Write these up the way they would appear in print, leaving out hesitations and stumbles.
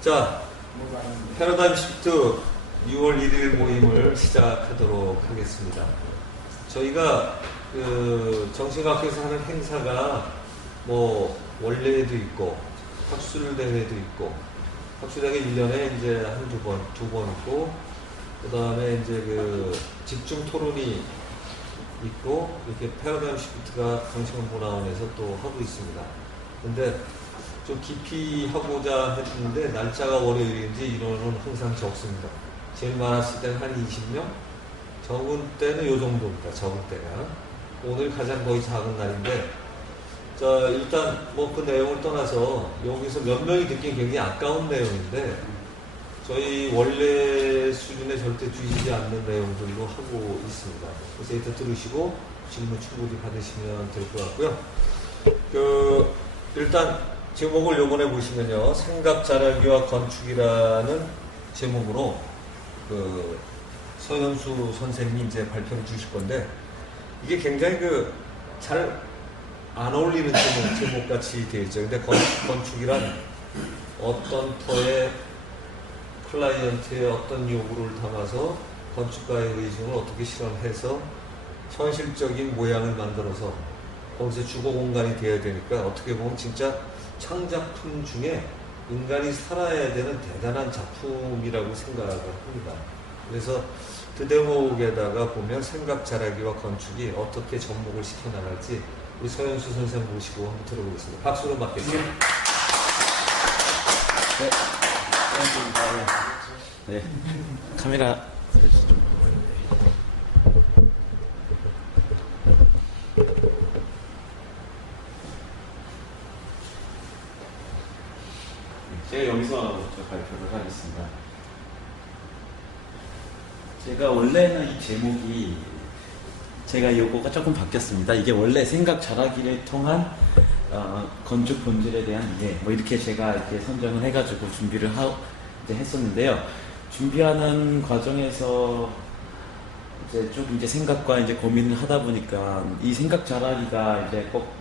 자, 패러다임 시프트 6월 1일 모임을 시작하도록 하겠습니다. 저희가 그 정신과학에서 하는 행사가 뭐 원래도 있고 학술대회도 있고, 학술대회 1년에 이제 두 번 있고, 그 다음에 이제 그 집중 토론이 있고, 이렇게 패러다임 시프트가 강신문화원에서 또 하고 있습니다. 근데 좀 깊이 하고자 했는데 날짜가 월요일인지 인원은 항상 적습니다. 제일 많았을 때는 한 20명, 적은 때는 요 정도입니다. 적은 때가. 오늘 가장 거의 작은 날인데, 자, 일단 뭐 그 내용을 떠나서 여기서 몇 명이 듣기엔 굉장히 아까운 내용인데, 저희 원래 수준에 절대 뒤지지 않는 내용들로 하고 있습니다. 그래서 일단 들으시고 질문 충분히 받으시면 될 것 같고요. 일단 제목을 요번에 보시면요, 생각 자라기와 건축이라는 제목으로 서현수 선생님이 이제 발표를 주실 건데, 이게 굉장히 잘 안 어울리는 제목 같이 되어 있죠. 근데 건축이란 어떤 터에 클라이언트의 어떤 요구를 담아서 건축가의 의중을 어떻게 실현해서 현실적인 모양을 만들어서 거기서 주거 공간이 되어야 되니까, 어떻게 보면 진짜 창작품 중에 인간이 살아야 되는 대단한 작품이라고 생각을 합니다. 그래서 그 대목에다가 보면 생각 자라기와 건축이 어떻게 접목을 시켜나갈지 우리 서현수 선생님 모시고 한번 들어보겠습니다. 박수로 맞겠습니다. 네. 카메라 제가 여기서 발표를 하겠습니다. 제가 원래는 이 제목이, 제가 요거가 조금 바뀌었습니다. 이게 원래 생각 자라기를 통한 건축 본질에 대한 이해, 뭐 이렇게 제가 이렇게 선정을 해가지고 준비를 이제 했었는데요. 준비하는 과정에서 이제 쭉 이제 생각과 이제 고민을 하다 보니까 이 생각 자라기가 이제 꼭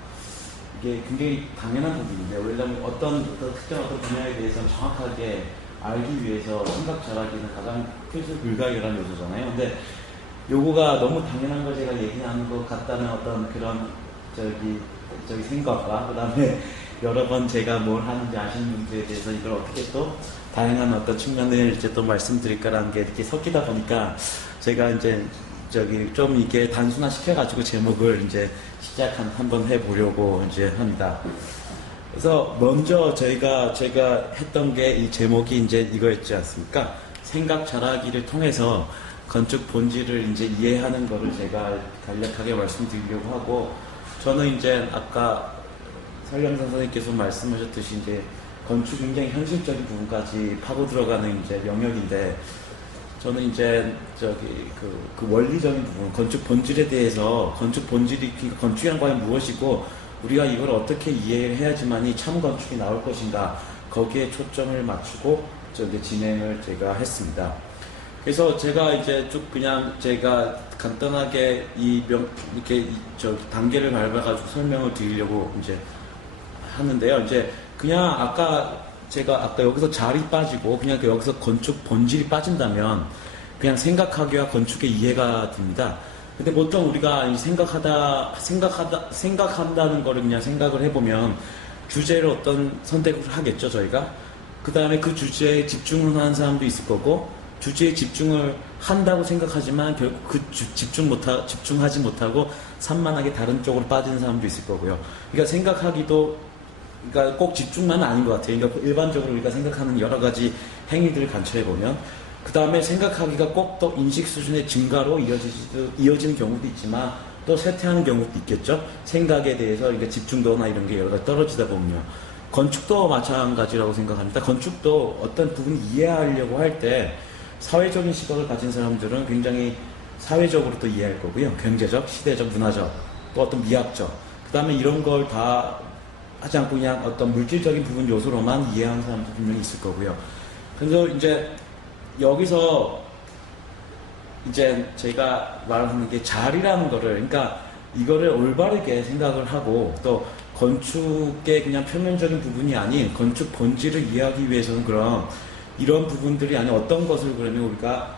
이게 굉장히 당연한 부분인데, 왜냐하면 어떤 특정 분야에 대해서 정확하게 알기 위해서 생각 자라기는 가장 필수 불가결한 요소잖아요. 근데 요거가 너무 당연한 걸 제가 얘기하는 것 같다는 어떤 그런 생각과, 그 다음에 여러 번 제가 뭘 하는지 아시는 분들에 대해서 이걸 어떻게 또 다양한 어떤 측면을 이제 또 말씀드릴까라는 게 이렇게 섞이다 보니까, 제가 이제 좀 이게 단순화 시켜가지고 제목을 이제 한번 해보려고 이제 합니다. 그래서 먼저 제가 했던 게, 이 제목이 이제 이거였지 않습니까? 생각 자라기를 통해서 건축 본질을 이제 이해하는 거를 제가 간략하게 말씀드리려고 하고, 저는 이제 아까 설영선 선생님께서 말씀하셨듯이 이제 건축 굉장히 현실적인 부분까지 파고 들어가는 이제 영역인데, 저는 이제 그 원리적인 부분, 건축 본질에 대해서, 건축이란 과연 무엇이고 우리가 이걸 어떻게 이해를 해야지만이 참 건축이 나올 것인가, 거기에 초점을 맞추고 진행을 제가 했습니다. 그래서 제가 이제 쭉 그냥 제가 간단하게 이렇게 단계를 밟아가지고 설명을 드리려고 이제 하는데요. 이제 그냥 제가 아까 여기서 잘이 빠지고 그냥 여기서 건축 본질이 빠진다면 그냥 생각하기와 건축의 이해가 됩니다. 근데 보통 우리가 생각한다는 거를 그냥 생각을 해보면 주제를 어떤 선택을 하겠죠, 저희가. 그 다음에 그 주제에 집중을 하는 사람도 있을 거고, 주제에 집중을 한다고 생각하지만 결국 집중하지 못하고 산만하게 다른 쪽으로 빠지는 사람도 있을 거고요. 그러니까 그러니까 꼭 집중만 아닌 것 같아요. 그러니까 일반적으로 우리가 생각하는 여러 가지 행위들을 관찰해보면, 그 다음에 생각하기가 꼭 또 인식 수준의 증가로 이어지는 경우도 있지만 또 쇠퇴하는 경우도 있겠죠. 생각에 대해서 그러니까 집중도나 이런 게 여러 가지 떨어지다 보면요. 건축도 마찬가지라고 생각합니다. 건축도 어떤 부분을 이해하려고 할 때 사회적인 시각을 가진 사람들은 굉장히 사회적으로 또 이해할 거고요. 경제적, 시대적, 문화적, 또 어떤 미학적, 그 다음에 이런 걸 다 하지 않고 그냥 어떤 물질적인 부분 요소로만 이해하는 사람도 분명히 있을 거고요. 그래서 이제 여기서 이제 제가 말하는 게 잘이라는 거를, 그러니까 이거를 올바르게 생각을 하고 또 건축의 그냥 표면적인 부분이 아닌 건축 본질을 이해하기 위해서는 그럼 이런 부분들이 아닌 어떤 것을 그러면 우리가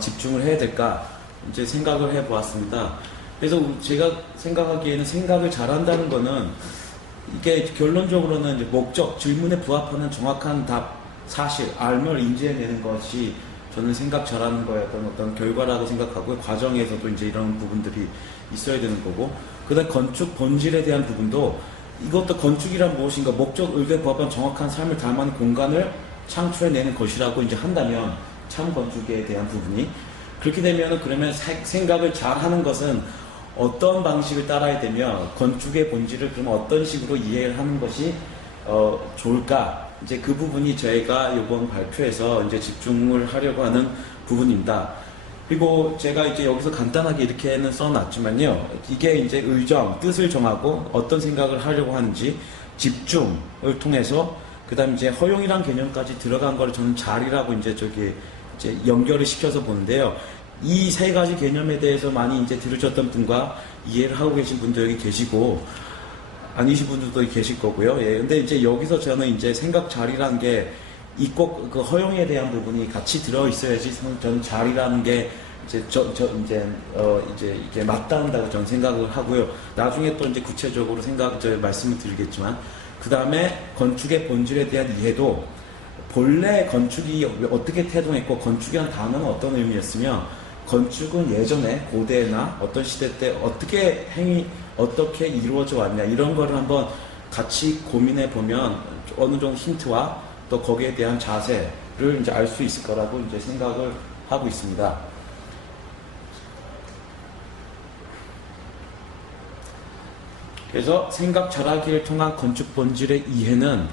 집중을 해야 될까 이제 생각을 해 보았습니다. 그래서 제가 생각하기에는 생각을 잘한다는 거는 이게 결론적으로는 이제 목적, 질문에 부합하는 정확한 답, 사실, 알을 인지해내는 것이 저는 생각 잘하는 거에 어떤 결과라고 생각하고 과정에서도 이제 이런 부분들이 있어야 되는 거고 그다음 건축 본질에 대한 부분도 이것도 건축이란 무엇인가 목적, 의도에 부합한 정확한 삶을 담은 공간을 창출해내는 것이라고 이제 한다면 참 건축에 대한 부분이 그렇게 되면 그러면 생각을 잘하는 것은 어떤 방식을 따라야 되며 건축의 본질을 그러면 어떤 식으로 이해를 하는 것이 좋을까? 이제 그 부분이 저희가 이번 발표에서 이제 집중을 하려고 하는 부분입니다. 그리고 제가 이제 여기서 간단하게 이렇게는 써놨지만요. 이게 이제 의정, 뜻을 정하고 어떤 생각을 하려고 하는지 집중을 통해서 그 다음에 이제 허용이란 개념까지 들어간 걸 저는 잘이라고 이제 이제 연결을 시켜서 보는데요. 이 세 가지 개념에 대해서 많이 이제 들으셨던 분과 이해를 하고 계신 분도 여기 계시고, 아니신 분들도 계실 거고요. 예. 근데 이제 여기서 저는 이제 생각 잘이라는 게 이 꼭 그 허용에 대한 부분이 같이 들어 있어야지 저는 잘이라는 게 이제 이제 이게 맞닿는다고 저는 생각을 하고요. 나중에 또 이제 구체적으로 말씀을 드리겠지만, 그 다음에 건축의 본질에 대한 이해도 본래 건축이 어떻게 태동했고 건축이라는 단어는 어떤 의미였으며 건축은 예전에 고대나 어떤 시대 때 어떻게 이루어져 왔냐 이런 거를 한번 같이 고민해 보면 어느 정도 힌트와 또 거기에 대한 자세를 이제 알 수 있을 거라고 이제 생각을 하고 있습니다. 그래서 생각 잘하기를 통한 건축 본질의 이해는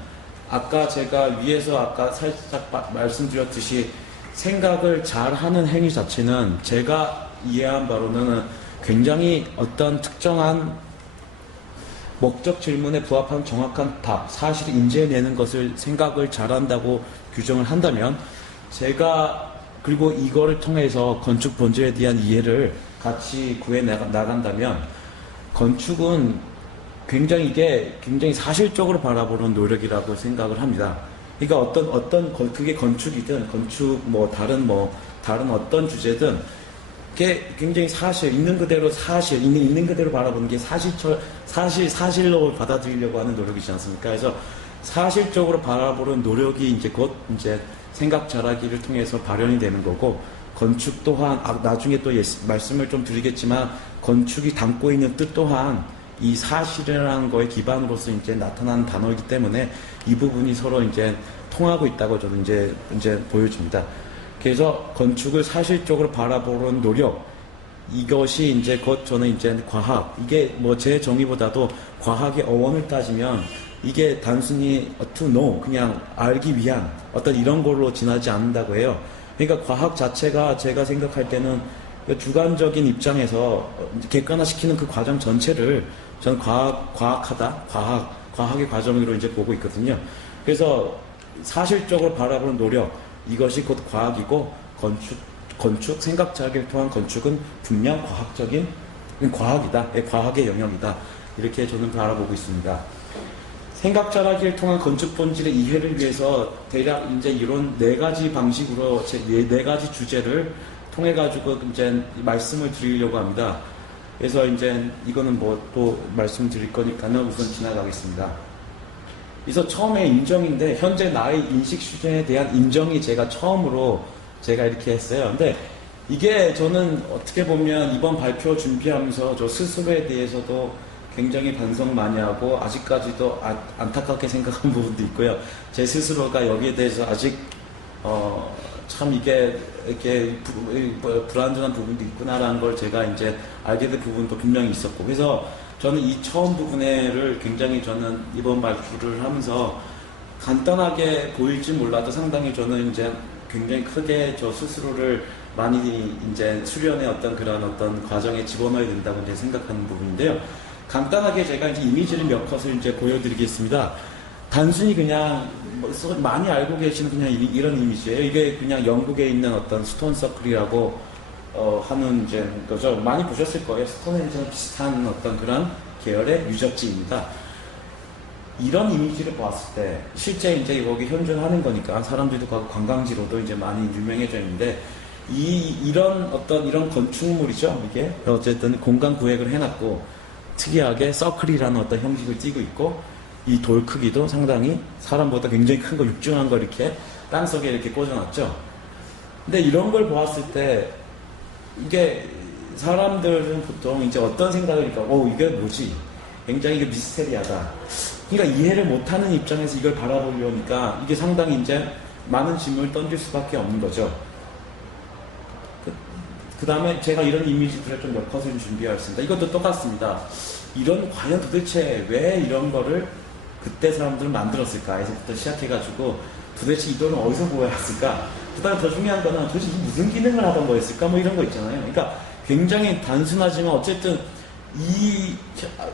아까 제가 위에서 아까 살짝 말씀드렸듯이 생각을 잘하는 행위 자체는 제가 이해한 바로는 굉장히 어떤 특정한 목적 질문에 부합한 정확한 답, 사실을 인지해내는 것을 생각을 잘한다고 규정을 한다면 제가 그리고 이거를 통해서 건축 본질에 대한 이해를 같이 구해 나간다면 건축은 이게 굉장히 사실적으로 바라보는 노력이라고 생각을 합니다. 그러니까 그게 건축이든 다른 어떤 주제든 그게 굉장히 있는 그대로 있는 그대로 바라보는 게 사실로 받아들이려고 하는 노력이지 않습니까? 그래서 사실적으로 바라보는 노력이 이제 곧 이제 생각 잘하기를 통해서 발현이 되는 거고, 건축 또한 나중에 또 말씀을 좀 드리겠지만 건축이 담고 있는 뜻 또한 이 사실이라는 거에 기반으로서 이제 나타나는 단어이기 때문에 이 부분이 서로 이제 통하고 있다고 저는 이제 보여집니다. 그래서 건축을 사실적으로 바라보는 노력, 이것이 이제 곧 저는 이제 과학, 이게 뭐 제 정의보다도 과학의 어원을 따지면 이게 단순히 to know, 그냥 알기 위한 어떤 이런 걸로 지나지 않는다고 해요. 그러니까 과학 자체가 제가 생각할 때는 주관적인 입장에서 객관화시키는 그 과정 전체를 저는 과학의 과정으로 이제 보고 있거든요. 그래서 사실적으로 바라보는 노력, 이것이 곧 과학이고, 건축, 생각 잘하기를 통한 건축은 분명 과학이다. 과학의 영역이다. 이렇게 저는 바라보고 있습니다. 생각 잘하기를 통한 건축 본질의 이해를 위해서 대략 이제 이런 네 가지 방식으로 네 가지 주제를 통해 가지고 이제 말씀을 드리려고 합니다. 그래서 이제 이거는 뭐 또 말씀드릴 거니까는 우선 지나가겠습니다. 그래서 처음에 인정인데 현재 나의 인식 수준에 대한 인정이 처음으로 이렇게 했어요. 근데 이게 저는 어떻게 보면 이번 발표 준비하면서 저 스스로에 대해서도 굉장히 반성 많이 하고 아직까지도 안타깝게 생각한 부분도 있고요. 제 스스로가 여기에 대해서 아직 참 이게 이렇게 불완전한 부분도 있구나라는 걸 제가 이제 알게 된 부분도 분명히 있었고, 그래서 저는 이 처음 부분을 굉장히 저는 이번 발표를 하면서 간단하게 보일지 몰라도 상당히 저는 이제 굉장히 크게 저 스스로를 많이 이제 수련의 그런 과정에 집어넣어야 된다고 이제 생각하는 부분인데요. 간단하게 제가 이제 이미지를 몇 컷을 이제 보여드리겠습니다. 단순히 그냥 많이 알고 계시는 그냥 이런 이미지예요. 이게 그냥 영국에 있는 스톤 서클이라고 하는 거죠. 많이 보셨을 거예요. 스톤헨지랑 비슷한 그런 계열의 유적지입니다. 이런 이미지를 봤을 때 실제 이제 거기 현존하는 거니까 사람들도 가고 관광지로도 이제 많이 유명해져 있는데 이런 건축물이죠. 이게 어쨌든 공간 구획을 해놨고 특이하게 서클이라는 어떤 형식을 띠고 있고 이 돌 크기도 상당히 사람보다 굉장히 큰 거 육중한 거 이렇게 땅속에 이렇게 꽂아놨죠. 근데 이런 걸 보았을 때 이게 사람들은 보통 이제 어떤 생각을 할까? 이게 뭐지? 굉장히 이게 미스테리하다. 그러니까 이해를 못하는 입장에서 이걸 바라보려니까 이게 상당히 이제 많은 질문을 던질 수밖에 없는 거죠. 그 다음에 제가 이런 이미지들을 좀 몇 컷을 준비하였습니다. 이것도 똑같습니다. 과연 도대체 왜 이런 거를 그때 사람들은 만들었을까?에서부터 시작해가지고 도대체 이거는 어디서 구해왔을까? 그 다음에 더 중요한 거는 도대체 무슨 기능을 하던 거였을까? 뭐 이런 거 있잖아요. 그러니까 굉장히 단순하지만 어쨌든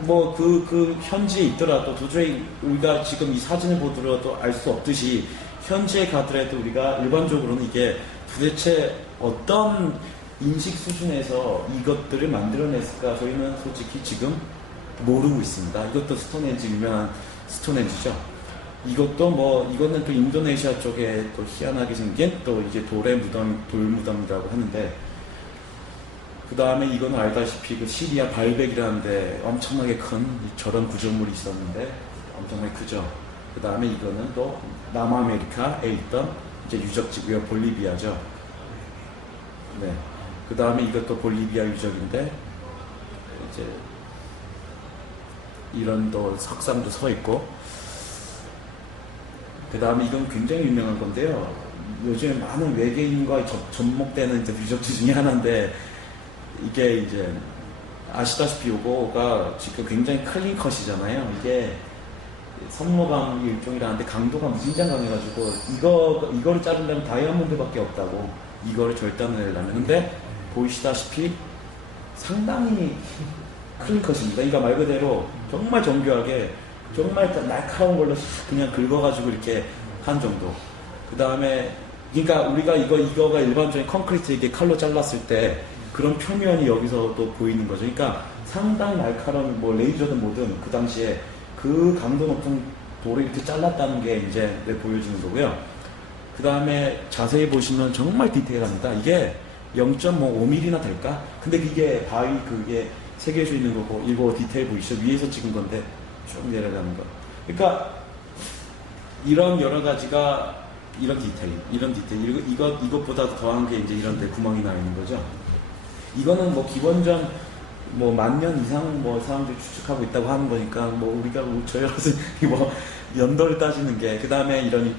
그 현지에 있더라도 도저히 우리가 지금 이 사진을 보더라도 알 수 없듯이 현지에 가더라도 우리가 일반적으로는 이게 도대체 어떤 인식 수준에서 이것들을 만들어냈을까 저희는 솔직히 지금 모르고 있습니다. 이것도 스톤헨지 유명한 스톤헨지죠. 이거는 또 인도네시아 쪽에 또 희한하게 생긴 또 이제 돌 무덤이라고 하는데 그 다음에 이거는 알다시피 그 시리아 발백이라는데 엄청나게 큰 저런 구조물이 있었는데 엄청나게 크죠. 그 다음에 이거는 또 남아메리카에 있던 이제 유적지고요. 볼리비아죠. 네. 그 다음에 이것도 볼리비아 유적인데 이제 이런 또 석상도 서 있고 그 다음에 이건 굉장히 유명한 건데요. 요즘에 많은 외계인과 접목되는 이제 유적지 중에 하나인데 이게 이제 아시다시피 요거가 지금 굉장히 클린 컷이잖아요. 이게 선모강 일종이라는데 강도가 무진장 강해가지고 이거를 자르려면 다이아몬드밖에 없다고 이거를 절단을 내려면 근데 보이시다시피 상당히 클린 컷입니다. 그러니까 말 그대로 정말 정교하게 정말 날카로운 걸로 그냥 긁어가지고 이렇게 한 정도. 그 다음에 그러니까 우리가 이거가 일반적인 콘크리트 이렇게 칼로 잘랐을 때 그런 표면이 여기서 또 보이는 거죠. 그러니까 상당히 날카로운 레이저든 뭐든 그 당시에 그 강도 높은 돌을 이렇게 잘랐다는 게 이제 보여주는 거고요. 그 다음에 자세히 보시면 정말 디테일합니다. 이게 0.5mm나 될까? 근데 그게 그게 새겨져 있는 거고 이거 디테일 보이시죠? 위에서 찍은 건데 쭉 내려가는 거. 그러니까 이런 여러 가지가 이런 디테일 이것보다 더한 게 이제 이런 데 구멍이 나 있는 거죠. 이거는 기원전 10,000년 이상 사람들이 추측하고 있다고 하는 거니까 우리가 저희로서 연도를 따지는 게 그 다음에 이런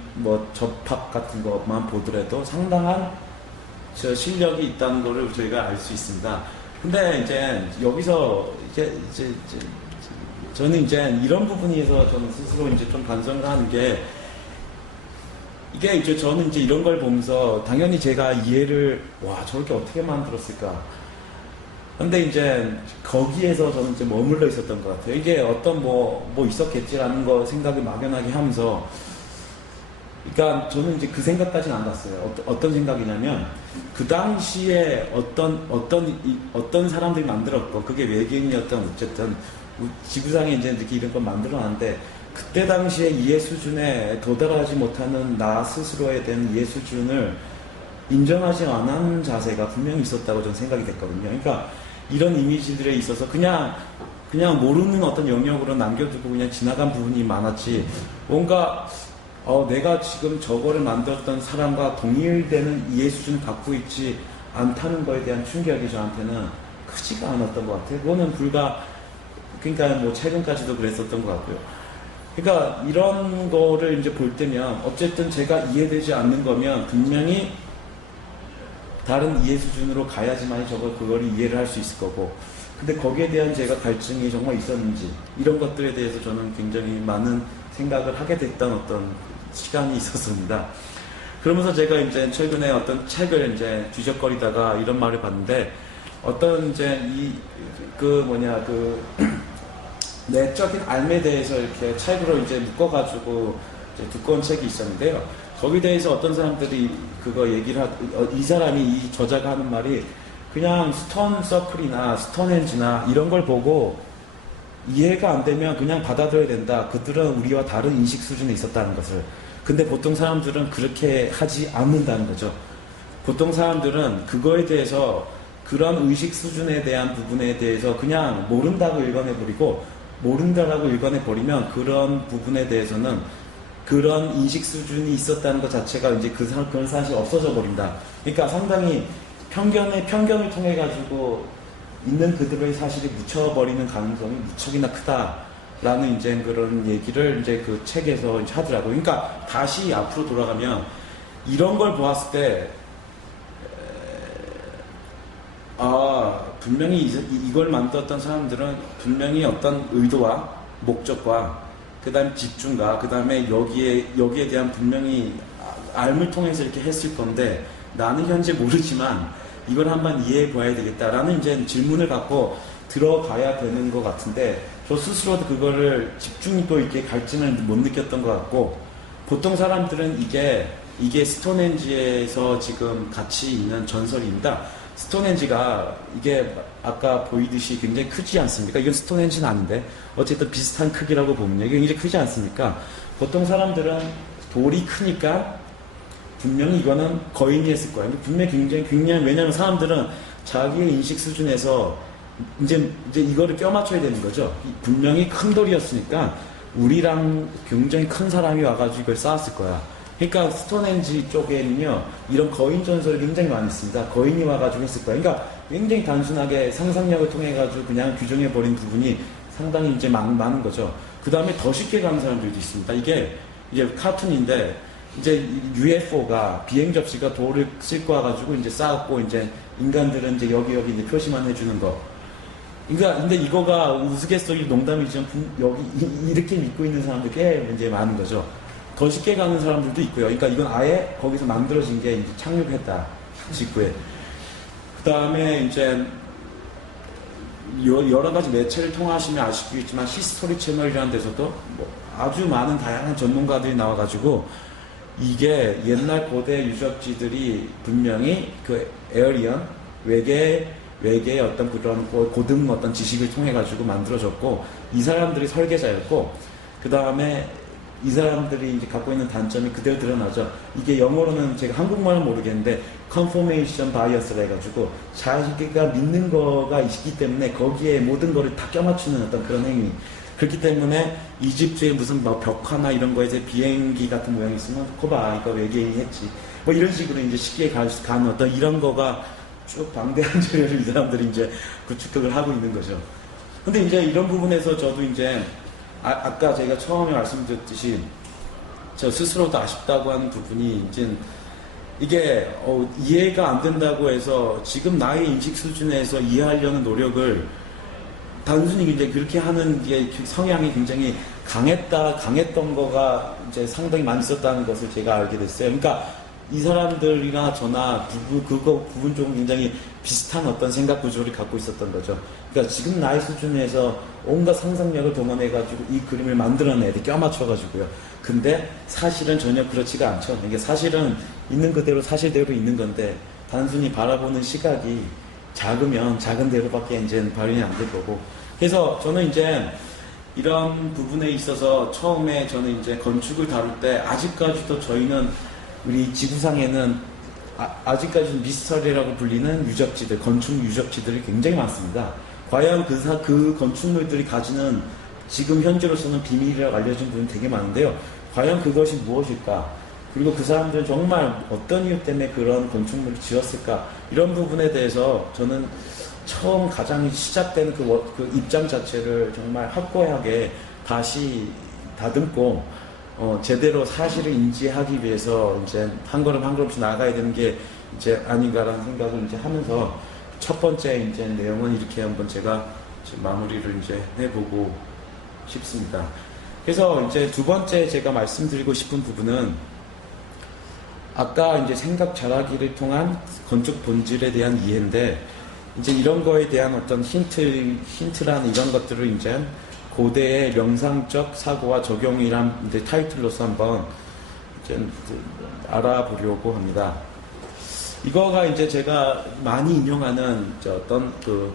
접합 같은 것만 보더라도 상당한 실력이 있다는 거를 저희가 알 수 있습니다. 근데 이제 여기서 이제 저는 이제 이런 부분에서 저는 스스로 이제 좀 반성을 하는 게 이게 이제 저는 이제 이런 걸 보면서 당연히 제가 이해를 저렇게 어떻게 만들었을까. 근데 이제 거기에서 저는 이제 머물러 있었던 것 같아요. 이게 어떤 있었겠지라는 거 생각을 막연하게 하면서 그러니까 저는 이제 그 생각까지는 안 갔어요. 어떤 생각이냐면 그 당시에 어떤 사람들이 만들었고 그게 외계인이었던 어쨌든 지구상에 이제 이렇게 이런 걸 만들어놨는데 그때 당시에 이해 수준에 도달하지 못하는 나 스스로에 대한 이해 수준을 인정하지 않은 자세가 분명히 있었다고 저는 생각이 됐거든요. 그러니까 이런 이미지들에 있어서 그냥 모르는 어떤 영역으로 남겨두고 그냥 지나간 부분이 많았지 뭔가 내가 지금 저거를 만들었던 사람과 동일되는 이해 수준을 갖고 있지 않다는 거에 대한 충격이 저한테는 크지가 않았던 것 같아요. 그거는 그러니까 최근까지도 그랬었던 것 같고요. 그러니까 이런 거를 이제 볼 때면 어쨌든 제가 이해되지 않는 거면 분명히 다른 이해 수준으로 가야지만 그걸 이해를 할 수 있을 거고 근데 거기에 대한 제가 갈증이 정말 있었는지 이런 것들에 대해서 저는 굉장히 많은 생각을 하게 됐던 어떤 시간이 있었습니다. 그러면서 제가 이제 최근에 어떤 책을 이제 뒤적거리다가 이런 말을 봤는데 어떤 이제 내적인 삶에 대해서 이렇게 책으로 이제 묶어가지고 이제 두꺼운 책이 있었는데요. 거기에 대해서 어떤 사람들이 이 사람이 이 저자가 하는 말이 그냥 스톤 서클이나 스톤헨지나 이런 걸 보고 이해가 안 되면 그냥 받아들여야 된다. 그들은 우리와 다른 인식 수준에 있었다는 것을. 근데 보통 사람들은 그렇게 하지 않는다는 거죠. 보통 사람들은 그거에 대해서 그런 의식 수준에 대한 부분에 대해서 그냥 모른다고 일관해버리고, 모른다라고 일관해버리면 그런 부분에 대해서는 그런 인식 수준이 있었다는 것 자체가 이제 그런 사실이 없어져 버린다. 그러니까 상당히 편견을 통해 가지고 있는 그들의 사실이 묻혀버리는 가능성이 무척이나 크다라는 이제 그런 얘기를 이제 그 책에서 이제 하더라고요. 그러니까 다시 앞으로 돌아가면 이런 걸 보았을 때, 분명히 이걸 만들었던 사람들은 분명히 어떤 의도와 목적과 그 다음에 집중과 그 다음에 여기에 대한 분명히 알을 통해서 이렇게 했을 건데, 나는 현재 모르지만 이걸 한번 이해해 봐야 되겠다라는 이제 질문을 갖고 들어가야 되는 것 같은데, 저 스스로도 그거를 집중 있고 이렇게 갈증을 못 느꼈던 것 같고, 보통 사람들은 이게 스톤헨지에서 지금 같이 있는 전설입니다. 스톤헨지가 이게 아까 보이듯이 굉장히 크지 않습니까? 이건 스톤헨지는 아닌데 어쨌든 비슷한 크기라고 보면 이게 굉장히 크지 않습니까? 보통 사람들은 돌이 크니까 분명히 이거는 거인이 했을 거예요. 분명히 굉장히 왜냐하면 사람들은 자기의 인식 수준에서 이제 이거를 껴맞춰야 되는 거죠. 분명히 큰 돌이었으니까 우리랑 굉장히 큰 사람이 와가지고 이걸 쌓았을 거야. 그러니까 스톤헨지 쪽에는요, 이런 거인 전설이 굉장히 많이 있습니다. 거인이 와가지고 했을 거예요. 그러니까 굉장히 단순하게 상상력을 통해가지고 그냥 규정해버린 부분이 상당히 이제 많은 거죠. 그 다음에 더 쉽게 가는 사람들도 있습니다. 이게 이제 카툰인데, 이제 UFO가 비행 접시가 돌을 싣고 와가지고 이제 쌓았고, 이제 인간들은 이제 여기 이제 표시만 해주는 거. 그러니까 근데 이거가 우스갯소리 농담이지만 여기 이렇게 믿고 있는 사람들 꽤 이제 많은 거죠. 더 쉽게 가는 사람들도 있고요. 그러니까 이건 아예 거기서 만들어진 게 이제 착륙했다, 직구에. 그 다음에 이제 여러 가지 매체를 통하시면 아시겠지만 히스토리 채널이라는 데서도 뭐 아주 많은 다양한 전문가들이 나와가지고 이게 옛날 고대 유적지들이 분명히 그 에어리언 외계의 어떤 그런 고등 어떤 지식을 통해 가지고 만들어졌고, 이 사람들이 설계자였고, 그 다음에 이 사람들이 이제 갖고 있는 단점이 그대로 드러나죠. 이게 영어로는 제가 한국말은 모르겠는데 confirmation bias라 해가지고 자기가 믿는 거가 있기 때문에 거기에 모든 거를 다 껴맞추는 어떤 그런 행위. 그렇기 때문에 이집트에 무슨 뭐 벽화나 이런 거에 비행기 같은 모양이 있으면 거봐 이거 외계인이 했지, 뭐 이런 식으로 이제 쉽게 가는 어떤 이런 거가 쭉 방대한 재료를 이 사람들이 이제 구축을 하고 있는 거죠. 근데 이제 이런 부분에서 저도 이제 아까 제가 처음에 말씀드렸듯이 저 스스로도 아쉽다고 하는 부분이 이제 이게 이해가 안 된다고 해서 지금 나의 인식 수준에서 이해하려는 노력을 단순히 이제 그렇게 하는 게 성향이 굉장히 강했던 거가 이제 상당히 많이 있었다는 것을 제가 알게 됐어요. 그러니까 이 사람들이나 저나 부분 좀 굉장히 비슷한 어떤 생각 구조를 갖고 있었던 거죠. 그러니까 지금 나의 수준에서 온갖 상상력을 동원해가지고 이 그림을 만들어내야 돼, 껴맞춰가지고요. 근데 사실은 전혀 그렇지가 않죠. 이게 사실은 있는 그대로 사실대로 있는 건데, 단순히 바라보는 시각이 작으면 작은 대로밖에 이제 발현이 안 될 거고. 그래서 저는 이제 이런 부분에 있어서 처음에 저는 이제 건축을 다룰 때 아직까지도 저희는 우리 지구상에는 아직까지는 미스터리라고 불리는 유적지들, 건축 유적지들이 굉장히 많습니다. 과연 그 건축물들이 가지는 지금 현재로서는 비밀이라고 알려진 부분이 되게 많은데요. 과연 그것이 무엇일까? 그리고 그 사람들은 정말 어떤 이유 때문에 그런 건축물을 지었을까? 이런 부분에 대해서 저는 처음 가장 시작된 그 입장 자체를 정말 확고하게 다시 다듬고 제대로 사실을 인지하기 위해서 이제 한 걸음씩 나아가야 되는 게 이제 아닌가라는 생각을 이제 하면서 첫 번째 이제 내용은 이렇게 한번 제가 마무리를 이제 해보고 싶습니다. 그래서 이제 두 번째 제가 말씀드리고 싶은 부분은 아까 이제 생각 잘하기를 통한 건축 본질에 대한 이해인데, 이제 이런 거에 대한 어떤 힌트라는 이런 것들을 이제 고대의 명상적 사고와 적용이란 이제 타이틀로서 한번 이제 알아보려고 합니다. 이거가 이제 제가 많이 인용하는 어떤 그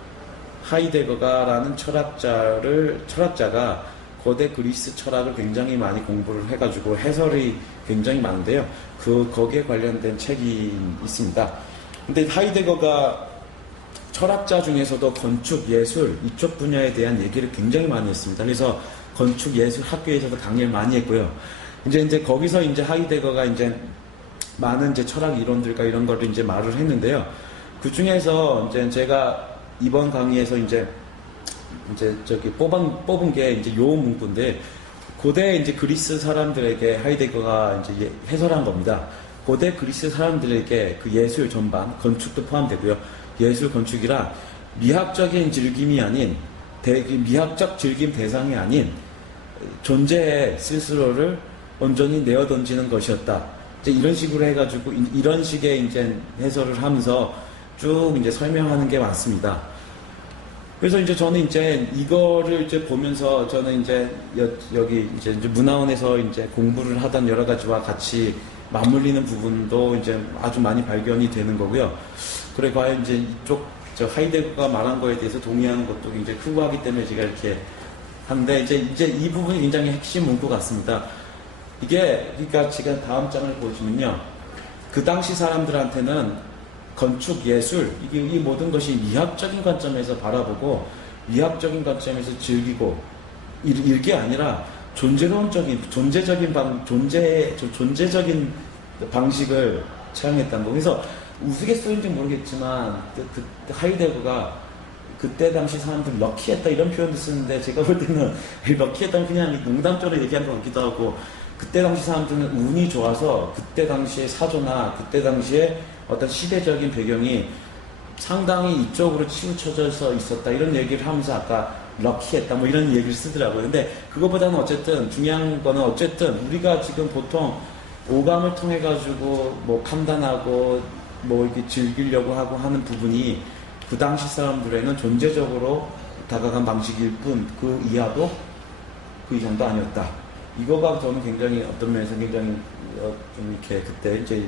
하이데거가라는 철학자가 고대 그리스 철학을 굉장히 많이 공부를 해가지고 해설이 굉장히 많은데요. 거기에 관련된 책이 있습니다. 근데 하이데거가 철학자 중에서도 건축, 예술 이쪽 분야에 대한 얘기를 굉장히 많이 했습니다. 그래서 건축, 예술 학교에서도 강의를 많이 했고요. 이제 거기서 이제 하이데거가 이제 많은 이제 철학 이론들과 이런 거를 이제 말을 했는데요. 그 중에서 이제 제가 이번 강의에서 이제 저기 뽑은 게 이제 요 문구인데, 고대 이제 그리스 사람들에게 하이데거가 이제 해설한 겁니다. 고대 그리스 사람들에게 그 예술 전반, 건축도 포함되고요. 예술 건축이라 미학적인 즐김이 아닌, 미학적 즐김 대상이 아닌 존재의 스스로를 온전히 내어 던지는 것이었다. 이제 이런 식으로 해가지고 이런 식의 이제 해설을 하면서 쭉 이제 설명하는 게 많습니다. 그래서 이제 저는 이제 이거를 이제 보면서 저는 이제 여기 이제 문화원에서 이제 공부를 하던 여러 가지와 같이 맞물리는 부분도 이제 아주 많이 발견이 되는 거고요. 그래 과연 이제 이쪽 하이데거가 말한 거에 대해서 동의하는 것도 굉장히 크고 하기 때문에 제가 이렇게 하는데, 이제 이 부분이 굉장히 핵심 문구 같습니다. 이게 그러니까 지금 다음 장을 보시면요, 그 당시 사람들한테는 건축, 예술, 이 모든 것이 미학적인 관점에서 바라보고 미학적인 관점에서 즐기고 이게 아니라 존재론적인 존재적인 방식을 차용했다는 거. 그래서 우스갯소리인지 모르겠지만 하이데거가 그때 당시 사람들 럭키했다 이런 표현도 쓰는데, 제가 볼 때는 럭키했다는 그냥 농담적으로 얘기한 것 같기도 하고, 그때 당시 사람들은 운이 좋아서 그때 당시의 사조나 그때 당시에 어떤 시대적인 배경이 상당히 이쪽으로 치우쳐져서 있었다 이런 얘기를 하면서 아까 럭키했다 뭐 이런 얘기를 쓰더라고요. 근데 그것보다는 어쨌든 중요한 거는 어쨌든 우리가 지금 보통 오감을 통해 가지고 뭐 판단하고 뭐 이렇게 즐기려고 하고 하는 부분이 그 당시 사람들에는 존재적으로 다가간 방식일 뿐 그 이하도 그 이상도 아니었다. 이거가 저는 굉장히 어떤 면에서 굉장히 좀 이렇게 그때 이제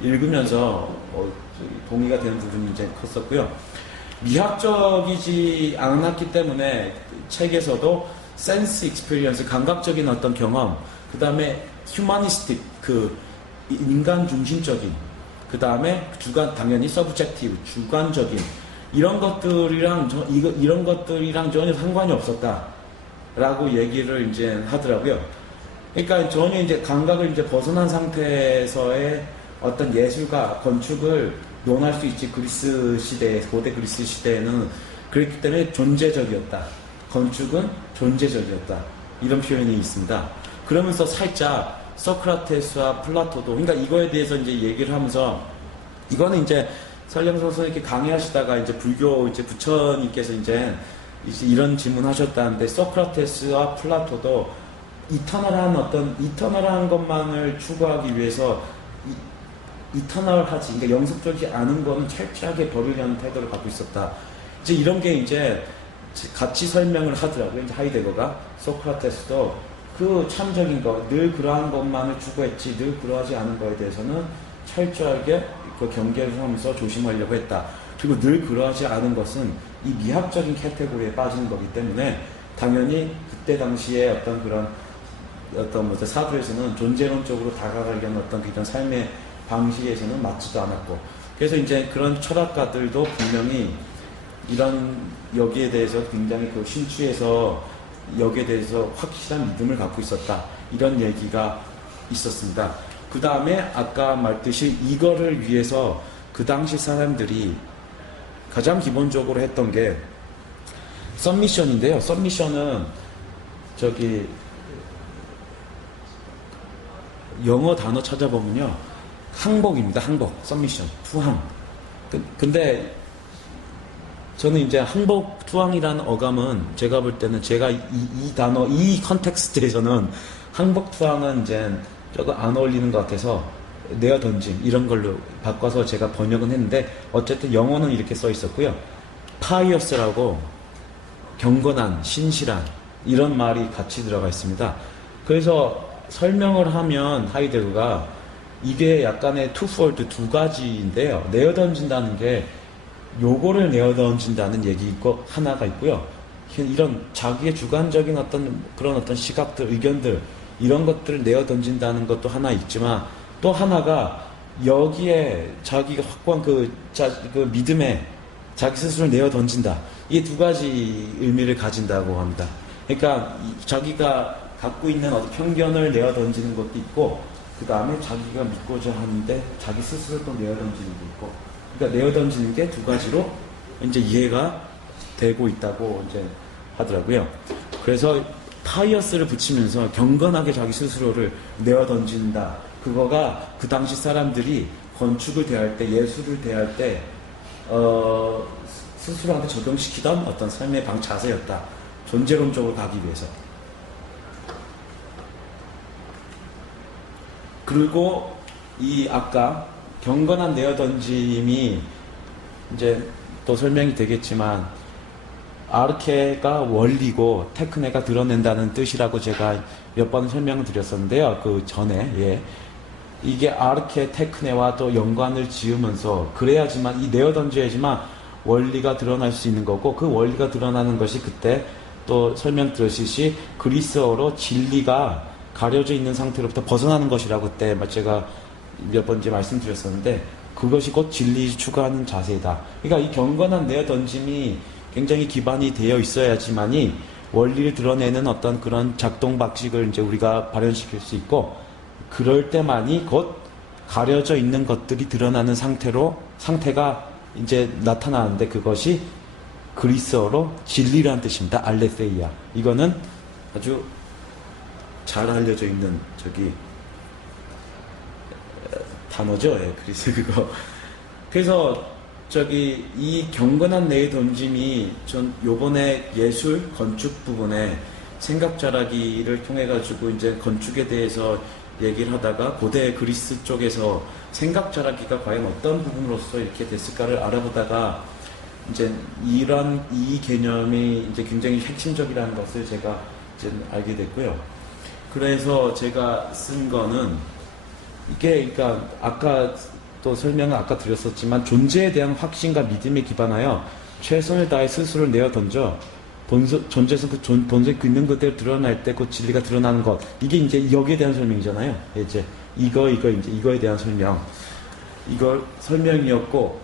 읽으면서 동의가 되는 부분이 이제 컸었고요. 미학적이지 않았기 때문에 책에서도 센스 익스피리언스, 감각적인 어떤 경험, 그 다음에 휴머니스틱, 그 인간 중심적인, 그 다음에 당연히 서브젝티브, 주관적인 이런 것들이랑 전혀 상관이 없었다라고 얘기를 이제 하더라고요. 그러니까 전혀 이제 감각을 이제 벗어난 상태에서의 어떤 예술과 건축을 논할 수 있지. 고대 그리스 시대에는 그렇기 때문에 존재적이었다. 건축은 존재적이었다. 이런 표현이 있습니다. 그러면서 살짝 소크라테스와 플라토도, 그러니까 이거에 대해서 이제 얘기를 하면서, 이거는 이제 설령 선생님께 강의하시다가 이제 불교 이제 부처님께서 이제 이런 질문하셨다는데, 소크라테스와 플라토도 이터널한 것만을 추구하기 위해서 이터널하지, 그러니까 영속적이지 않은 거는 철저하게 버리려는 태도를 갖고 있었다. 이제 이런 게 이제 같이 설명을 하더라고요. 이제 하이데거가, 소크라테스도 그 참적인 거, 늘 그러한 것만을 추구했지, 늘 그러하지 않은 거에 대해서는 철저하게 그 경계를 하면서 조심하려고 했다. 그리고 늘 그러하지 않은 것은 이 미학적인 카테고리에 빠지는 거기 때문에 당연히 그때 당시에 어떤 그런 사도에서는 존재론적으로 다가가려는 어떤 그런 삶의 방식에서는 맞지도 않았고, 그래서 이제 그런 철학가들도 분명히 여기에 대해서 굉장히 그 신취해서 여기에 대해서 확실한 믿음을 갖고 있었다. 이런 얘기가 있었습니다. 그 다음에 아까 말했듯이 이거를 위해서 그 당시 사람들이 가장 기본적으로 했던 게 썸미션인데요. 썸미션은 영어 단어 찾아보면요, 항복입니다. 항복, 썸미션, 투항. 근데 저는 이제 항복, 투항이라는 어감은 제가 볼 때는 제가 이 단어, 이 컨텍스트에서는 항복, 투항은 이제 조금 안 어울리는 것 같아서 내어 던짐 이런 걸로 바꿔서 제가 번역은 했는데, 어쨌든 영어는 이렇게 써 있었고요. 파이어스라고 경건한, 신실한 이런 말이 같이 들어가 있습니다. 그래서 설명을 하면 하이데거가 이게 약간의 투폴드, 두 가지인데요. 내어 던진다는 게 요거를 내어 던진다는 얘기 있고 하나가 있고요. 이런 자기의 주관적인 어떤 그런 어떤 시각들, 의견들 이런 것들을 내어 던진다는 것도 하나 있지만 또 하나가 여기에 자기가 확고한 그 믿음에 자기 스스로를 내어 던진다. 이게 두 가지 의미를 가진다고 합니다. 그러니까 자기가 갖고 있는 어떤 편견을 내어 던지는 것도 있고 그 다음에 자기가 믿고자 하는데 자기 스스로를 또 내어 던지는 게 있고 그러니까 내어 던지는 게 두 가지로 이제 이해가 되고 있다고 이제 하더라고요. 그래서 파이어스를 붙이면서 경건하게 자기 스스로를 내어 던진다. 그거가 그 당시 사람들이 건축을 대할 때, 예술을 대할 때, 스스로한테 적용시키던 어떤 삶의 자세였다. 존재론적으로 가기 위해서. 그리고 이 아까 경건한 내어 던짐이 이제 또 설명이 되겠지만 아르케가 원리고 테크네가 드러낸다는 뜻이라고 제가 몇 번 설명을 드렸었는데요. 그 전에 예. 이게 아르케 테크네와 또 연관을 지으면서 그래야지만 이 내어 던져야지만 원리가 드러날 수 있는 거고 그 원리가 드러나는 것이 그때 또 설명드렸듯이 그리스어로 진리가 가려져 있는 상태로부터 벗어나는 것이라고 그때 제가 몇 번째 말씀드렸었는데 그것이 곧 진리 추구하는 자세다. 그러니까 이 경건한 내어 던짐이 굉장히 기반이 되어 있어야지만이 원리를 드러내는 어떤 그런 작동 방식을 이제 우리가 발현시킬 수 있고 그럴 때만이 곧 가려져 있는 것들이 드러나는 상태가 이제 나타나는데 그것이 그리스어로 진리라는 뜻입니다. 알레세이아. 이거는 아주 잘 알려져 있는 단어죠. 예, 그리스 그거. 그래서 이 경건한 내의 던짐이 전 요번에 예술 건축 부분에 생각 자라기를 통해 가지고 이제 건축에 대해서 얘기를 하다가 고대 그리스 쪽에서 생각 자라기가 과연 어떤 부분으로서 이렇게 됐을까를 알아보다가 이제 이 개념이 이제 굉장히 핵심적이라는 것을 제가 이제 알게 됐고요. 그래서 제가 쓴 거는 이게 그러니까 아까 또 설명을 아까 드렸었지만 존재에 대한 확신과 믿음에 기반하여 최선을 다해 스스로를 내어 던져 존재에서 본성이 있는 그대로 드러날 때 그 진리가 드러나는 것 이게 이제 여기에 대한 설명이잖아요. 이제 이거에 대한 이걸 설명이었고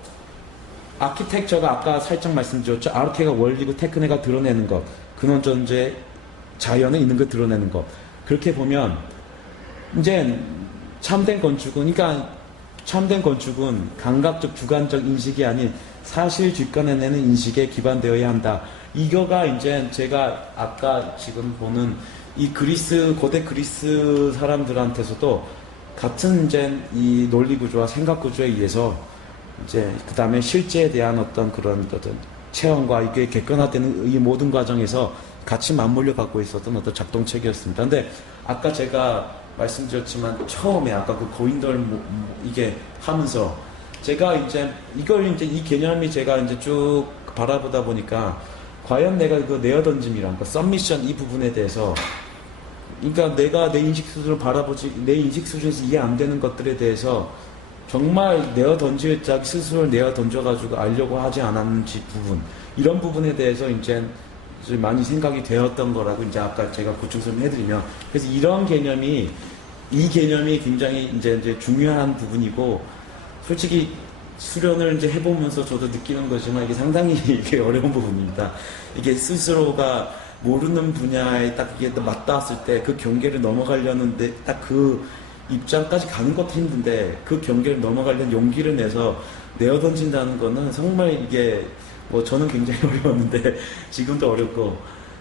아키텍처가 아까 살짝 말씀드렸죠. 아르케가 원리고 테크네가 드러내는 것 근원 존재 자연에 있는 걸 드러내는 것 그렇게 보면 이제 참된 건축은 감각적 주관적 인식이 아닌 사실 직관해내는 인식에 기반되어야 한다. 이거가 이제 제가 아까 지금 보는 이 고대 그리스 사람들한테서도 같은 이제 이 논리 구조와 생각 구조에 의해서 이제 그 다음에 실제에 대한 어떤 그런 어떤 체험과 이게 객관화되는 이 모든 과정에서 같이 맞물려 갖고 있었던 어떤 작동책이었습니다. 근데 아까 제가 말씀드렸지만 처음에 아까 그 고인돌 이게 하면서 제가 이제 이 개념이 제가 이제 쭉 바라보다 보니까 과연 내가 그 내어 던짐이란 그 썸미션 이 부분에 대해서 그러니까 내가 내 인식 수준을 내 인식 수준에서 이해 안 되는 것들에 대해서 정말 자기 스스로를 내어 던져가지고 알려고 하지 않았는지 이런 부분에 대해서 이제 많이 생각이 되었던 거라고 이제 아까 제가 보충 설명해드리면 그래서 이 개념이 굉장히 이제 중요한 부분이고 솔직히 수련을 이제 해보면서 저도 느끼는 거지만 이게 상당히 이게 어려운 부분입니다. 이게 스스로가 모르는 분야에 딱 이게 맞닿았을 때 그 경계를 넘어가려는데 딱 그 입장까지 가는 것도 힘든데 그 경계를 넘어가려는 용기를 내서 내어 던진다는 거는 정말 이게 뭐 저는 굉장히 어려웠는데 지금도 어렵고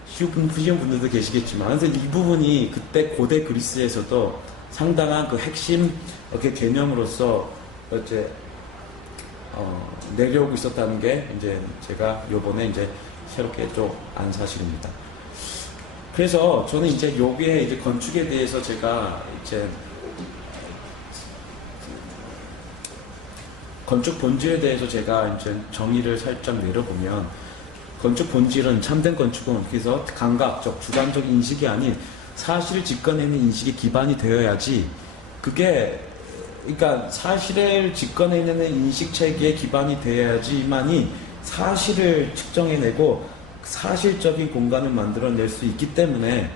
쉬운 분들도 계시겠지만 그래서 이 부분이 그때 고대 그리스에서도 상당한 그 핵심 개념으로서 이제 내려오고 있었다는 게 이제 제가 요번에 이제 새롭게 좀 안 사실입니다. 그래서 저는 이제 여기에 이제 건축에 대해서 제가 이제 건축 본질에 대해서 제가 이제 정의를 살짝 내려보면 건축 본질은 참된 건축은 그래서 감각적 주관적 인식이 아닌 사실을 직관내는 인식이 기반이 되어야지 그게 그러니까 사실을 직권해내는 인식체계에 기반이 돼야지만이 사실을 측정해내고 사실적인 공간을 만들어낼 수 있기 때문에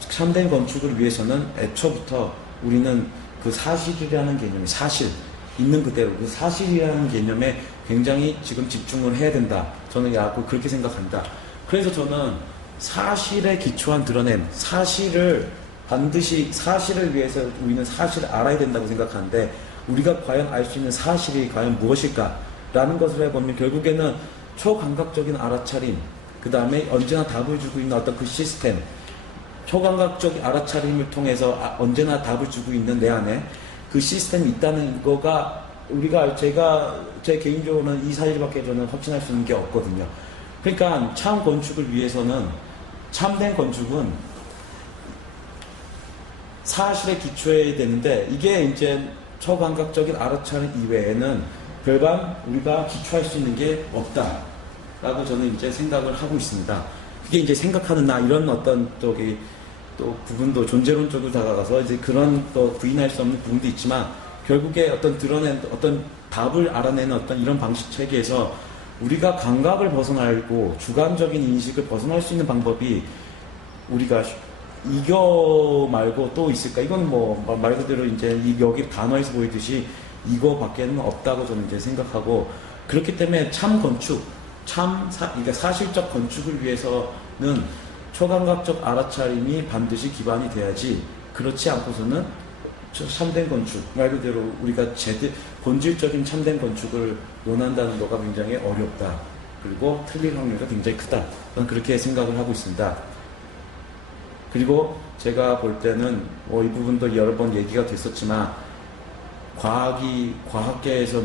참된 건축을 위해서는 애초부터 우리는 그 사실이라는 개념이 사실 있는 그대로 그 사실이라는 개념에 굉장히 지금 집중을 해야 된다. 저는 그렇게 생각합니다. 그래서 저는 사실에 기초한 드러낸 사실을 반드시 사실을 위해서 우리는 사실을 알아야 된다고 생각하는데 우리가 과연 알 수 있는 사실이 과연 무엇일까라는 것을 해보면 결국에는 초감각적인 알아차림 그 다음에 언제나 답을 주고 있는 어떤 그 시스템 초감각적 알아차림을 통해서 언제나 답을 주고 있는 내 안에 그 시스템이 있다는 거가 제 개인적으로는 이 사실밖에 저는 확신할 수 있는 게 없거든요. 그러니까 참 건축을 위해서는 참된 건축은 사실에 기초해야 되는데 이게 이제 초감각적인 알아차림 이외에는 별반 우리가 기초할 수 있는 게 없다라고 저는 이제 생각을 하고 있습니다. 그게 이제 생각하는 나 이런 어떤 또 부분도 존재론적으로 다가가서 이제 그런 또 부인할 수 없는 부분도 있지만 결국에 어떤 드러낸 어떤 답을 알아내는 어떤 이런 방식 체계에서 우리가 감각을 벗어나고 주관적인 인식을 벗어날 수 있는 방법이 우리가 이거 말고 또 있을까? 이건 뭐 말 그대로 이제 여기 단어에서 보이듯이 이거밖에는 없다고 저는 이제 생각하고 그렇기 때문에 참 건축, 그러니까 사실적 건축을 위해서는 초감각적 알아차림이 반드시 기반이 돼야지 그렇지 않고서는 참된 건축, 말 그대로 우리가 본질적인 참된 건축을 논한다는 거가 굉장히 어렵다. 그리고 틀릴 확률이 굉장히 크다. 저는 그렇게 생각을 하고 있습니다. 그리고 제가 볼 때는 이 부분도 여러 번 얘기가 됐었지만 과학계에서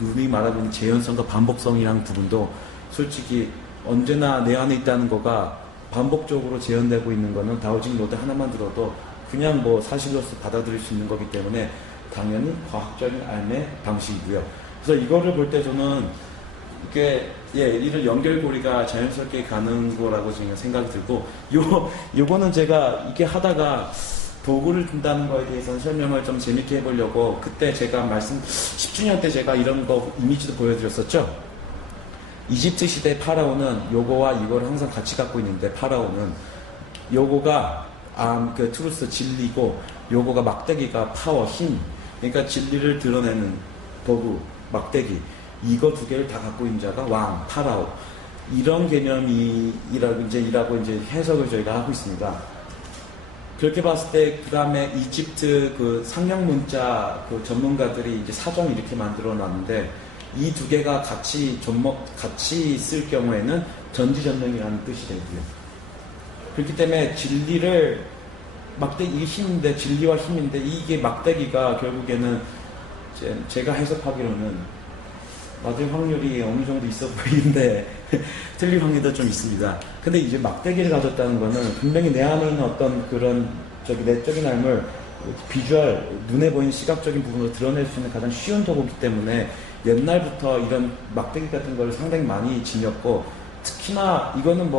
누누이 말하고 있는 재현성과 반복성이라는 부분도 솔직히 언제나 내 안에 있다는 거가 반복적으로 재현되고 있는 거는 다우징 로드 하나만 들어도 그냥 사실로서 받아들일 수 있는 거기 때문에 당연히 과학적인 삶의 방식이고요. 그래서 이거를 볼 때 저는 이게 이런 연결고리가 자연스럽게 가는 거라고 지금 생각이 들고 요거는 제가 이게 하다가 도구를 든다는 거에 대해서는 설명을 좀 재밌게 해보려고 그때 제가 10주년 때 제가 이런 거 이미지도 보여드렸었죠. 이집트 시대 파라오는 요거와 이거를 항상 같이 갖고 있는데 파라오는 요거가 그 트루스 진리고 요거가 막대기가 파워 힘 그러니까 진리를 드러내는 도구 막대기 이거 두 개를 다 갖고 있는 자가 왕 파라오 이런 개념이라고 이제 해석을 저희가 하고 있습니다. 그렇게 봤을 때 그 다음에 이집트 그 상형 문자 그 전문가들이 이제 사전을 이렇게 만들어 놨는데 이 두 개가 같이 있을 경우에는 전지전능이라는 뜻이 되고요. 그렇기 때문에 진리를 막대기 힘인데 진리와 힘인데 이게 막대기가 결국에는 제가 해석하기로는 맞을 확률이 어느 정도 있어 보이는데 틀릴 확률도 좀 있습니다. 근데 이제 막대기를 가졌다는 거는 분명히 내 안에 있는 어떤 그런 내적인 삶을 비주얼 눈에 보이는 시각적인 부분으로 드러낼 수 있는 가장 쉬운 도구이기 때문에 옛날부터 이런 막대기 같은 걸 상당히 많이 지녔고 특히나 이거는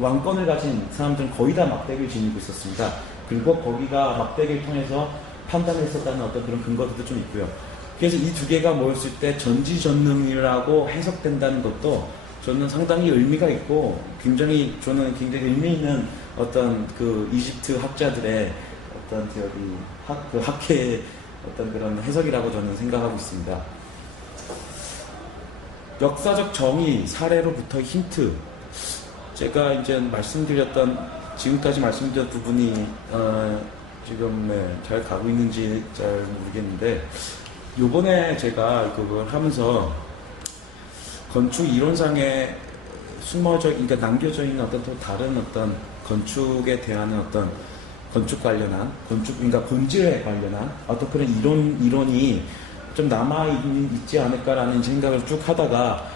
왕권을 가진 사람들은 거의 다 막대기를 지니고 있었습니다. 그리고 거기가 막대기를 통해서 판단했었다는 어떤 그런 근거들도 좀 있고요. 그래서 이 두 개가 모였을 때 전지전능이라고 해석된다는 것도 저는 상당히 의미가 있고 굉장히 의미 있는 어떤 그 이집트 학자들의 어떤 학회의 어떤 그런 해석이라고 저는 생각하고 있습니다. 역사적 정의 사례로부터 힌트 제가 이제 지금까지 말씀드렸던 부분이 지금 잘 가고 있는지 잘 모르겠는데 요번에 제가 그걸 하면서 건축 이론상에 그러니까 남겨져 있는 어떤 또 다른 어떤 건축에 대한 어떤 건축 관련한 그러니까 본질에 관련한 어떤 그런 이론이 좀 남아있지 않을까라는 생각을 쭉 하다가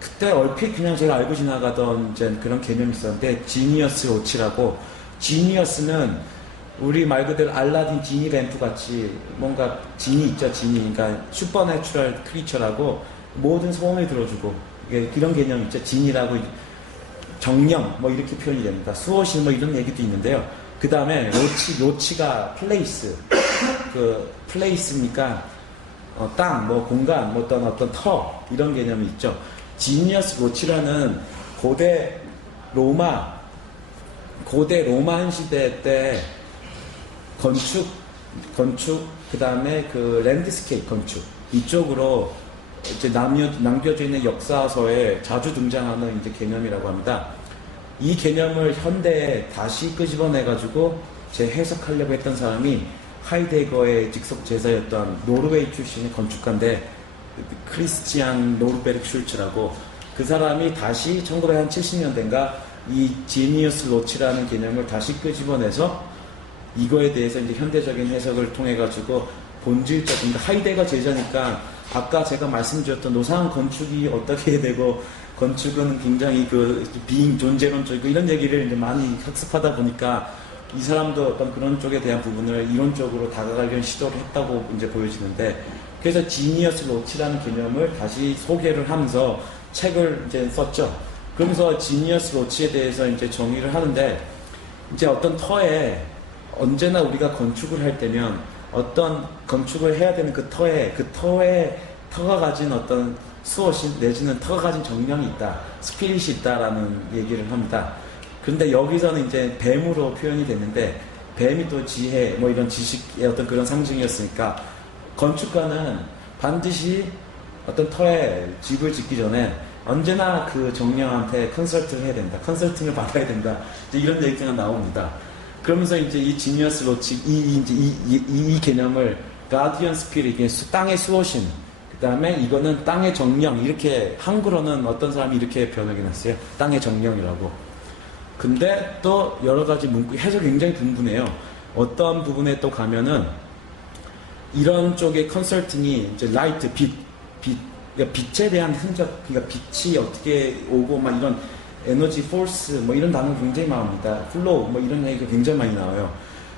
그때 얼핏 그냥 제가 알고 지나가던 이제 그런 개념이 있었는데 지니어스 워치라고 지니어스는 우리 말 그대로 알라딘 지니 램프 같이 뭔가 지니 있죠 그러니까 슈퍼내추럴 크리처라고 모든 소원을 들어주고 이런 개념 있죠 지니라고 정령 이렇게 표현이 됩니다. 수호신 이런 얘기도 있는데요. 그 다음에 로치가 플레이스 그 플레이스니까 땅, 뭐 공간, 뭐 어떤 터 이런 개념이 있죠. 지니어스 로치라는 고대 로만 시대 때 건축 그 다음에 그 랜드스케이프 건축 이쪽으로 이제 남겨져 있는 역사서에 자주 등장하는 이제 개념이라고 합니다. 이 개념을 현대에 다시 끄집어내가지고 재해석하려고 했던 사람이 하이데거의 직속 제자였던 노르웨이 출신의 건축가인데 크리스티안 노르베르크 슐츠라고 그 사람이 다시 1970년대인가 이 지니어스 로치라는 개념을 다시 끄집어내서 이거에 대해서 이제 현대적인 해석을 통해 가지고 본질적인 하이데거 제자니까 아까 제가 말씀드렸던 노상 건축이 어떻게 되고 건축은 굉장히 그 비잉 존재론적이고 이런 얘기를 이제 많이 학습하다 보니까 이 사람도 어떤 그런 쪽에 대한 부분을 이론적으로 다가가려는 시도를 했다고 이제 보여지는데 그래서 지니어스 로치라는 개념을 다시 소개를 하면서 책을 이제 썼죠. 그러면서 지니어스 로치에 대해서 이제 정의를 하는데 이제 어떤 터에 언제나 우리가 건축을 할 때면 어떤 건축을 해야 되는 그 터에 터가 가진 어떤 수호신 내지는 터가 가진 정령이 있다, 스피릿이 있다라는 얘기를 합니다. 그런데 여기서는 이제 뱀으로 표현이 됐는데 뱀이 또 지혜 뭐 이런 지식의 어떤 그런 상징이었으니까 건축가는 반드시 어떤 터에 집을 짓기 전에 언제나 그 정령한테 컨설팅을 해야 된다, 컨설팅을 받아야 된다, 이제 이런 얘기가 나옵니다. 그러면서 이제 이 지니어스 로치 이 개념을 가디언 스피릿, 땅의 수호신, 그 다음에 이거는 땅의 정령, 이렇게 한글어는 어떤 사람이 이렇게 번역해놨어요. 땅의 정령이라고. 근데 또 여러 가지 문구 해석이 굉장히 분분해요. 어떤 부분에 또 가면은 이런 쪽의 컨설팅이 이제 라이트, 그러니까 빛에 대한 흔적, 그러니까 빛이 어떻게 오고 막 이런 에너지, 포스 뭐 이런 단어 굉장히 많습니다. 플로우 뭐 이런 얘기가 굉장히 많이 나와요.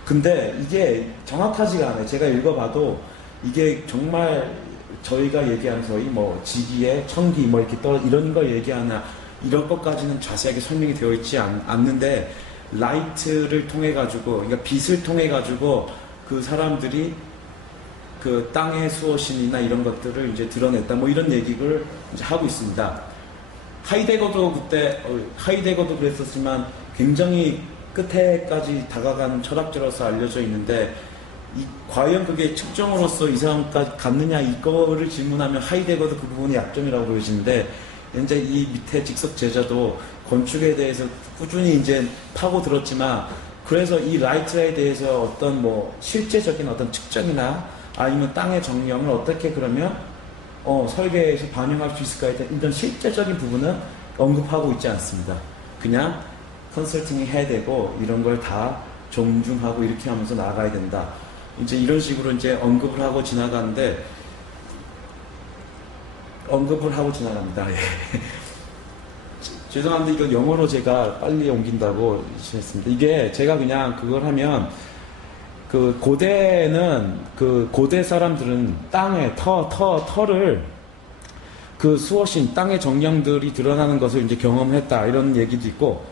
근데 이게 정확하지가 않아요. 제가 읽어봐도 이게 정말 저희가 얘기하는 소위 뭐 지기의 청기 뭐 이렇게 이런 걸 얘기하나 이런 것까지는 자세하게 설명이 되어 있지 않는데 라이트를 통해 가지고 그러니까 빛을 통해 가지고 그 사람들이 그 땅의 수호신이나 이런 것들을 이제 드러냈다 뭐 이런 얘기를 이제 하고 있습니다. 하이데거도 그랬었지만 굉장히 끝에까지 다가가는 철학자로서 알려져 있는데 과연 그게 측정으로서 이 사람까지 갔느냐 이거를 질문하면 하이데거도 그 부분이 약점이라고 보여지는데 현재 이 밑에 직속 제자도 건축에 대해서 꾸준히 이제 파고들었지만 그래서 이 라이트에 대해서 어떤 뭐 실제적인 어떤 측정이나 아니면 땅의 정령을 어떻게 그러면 설계에서 반영할 수 있을까에 대한 이런 실제적인 부분은 언급하고 있지 않습니다. 그냥 컨설팅이 해야 되고 이런 걸 다 존중하고 이렇게 하면서 나아가야 된다. 이제 이런 식으로 이제 언급을 하고 지나갑니다. 예. 죄송한데 이거 영어로 제가 빨리 옮긴다고 했습니다. 이게 제가 그냥 그걸 하면 그 고대는 그 고대 사람들은 땅에 터를 그 수호신 땅의 정령들이 드러나는 것을 이제 경험했다 이런 얘기도 있고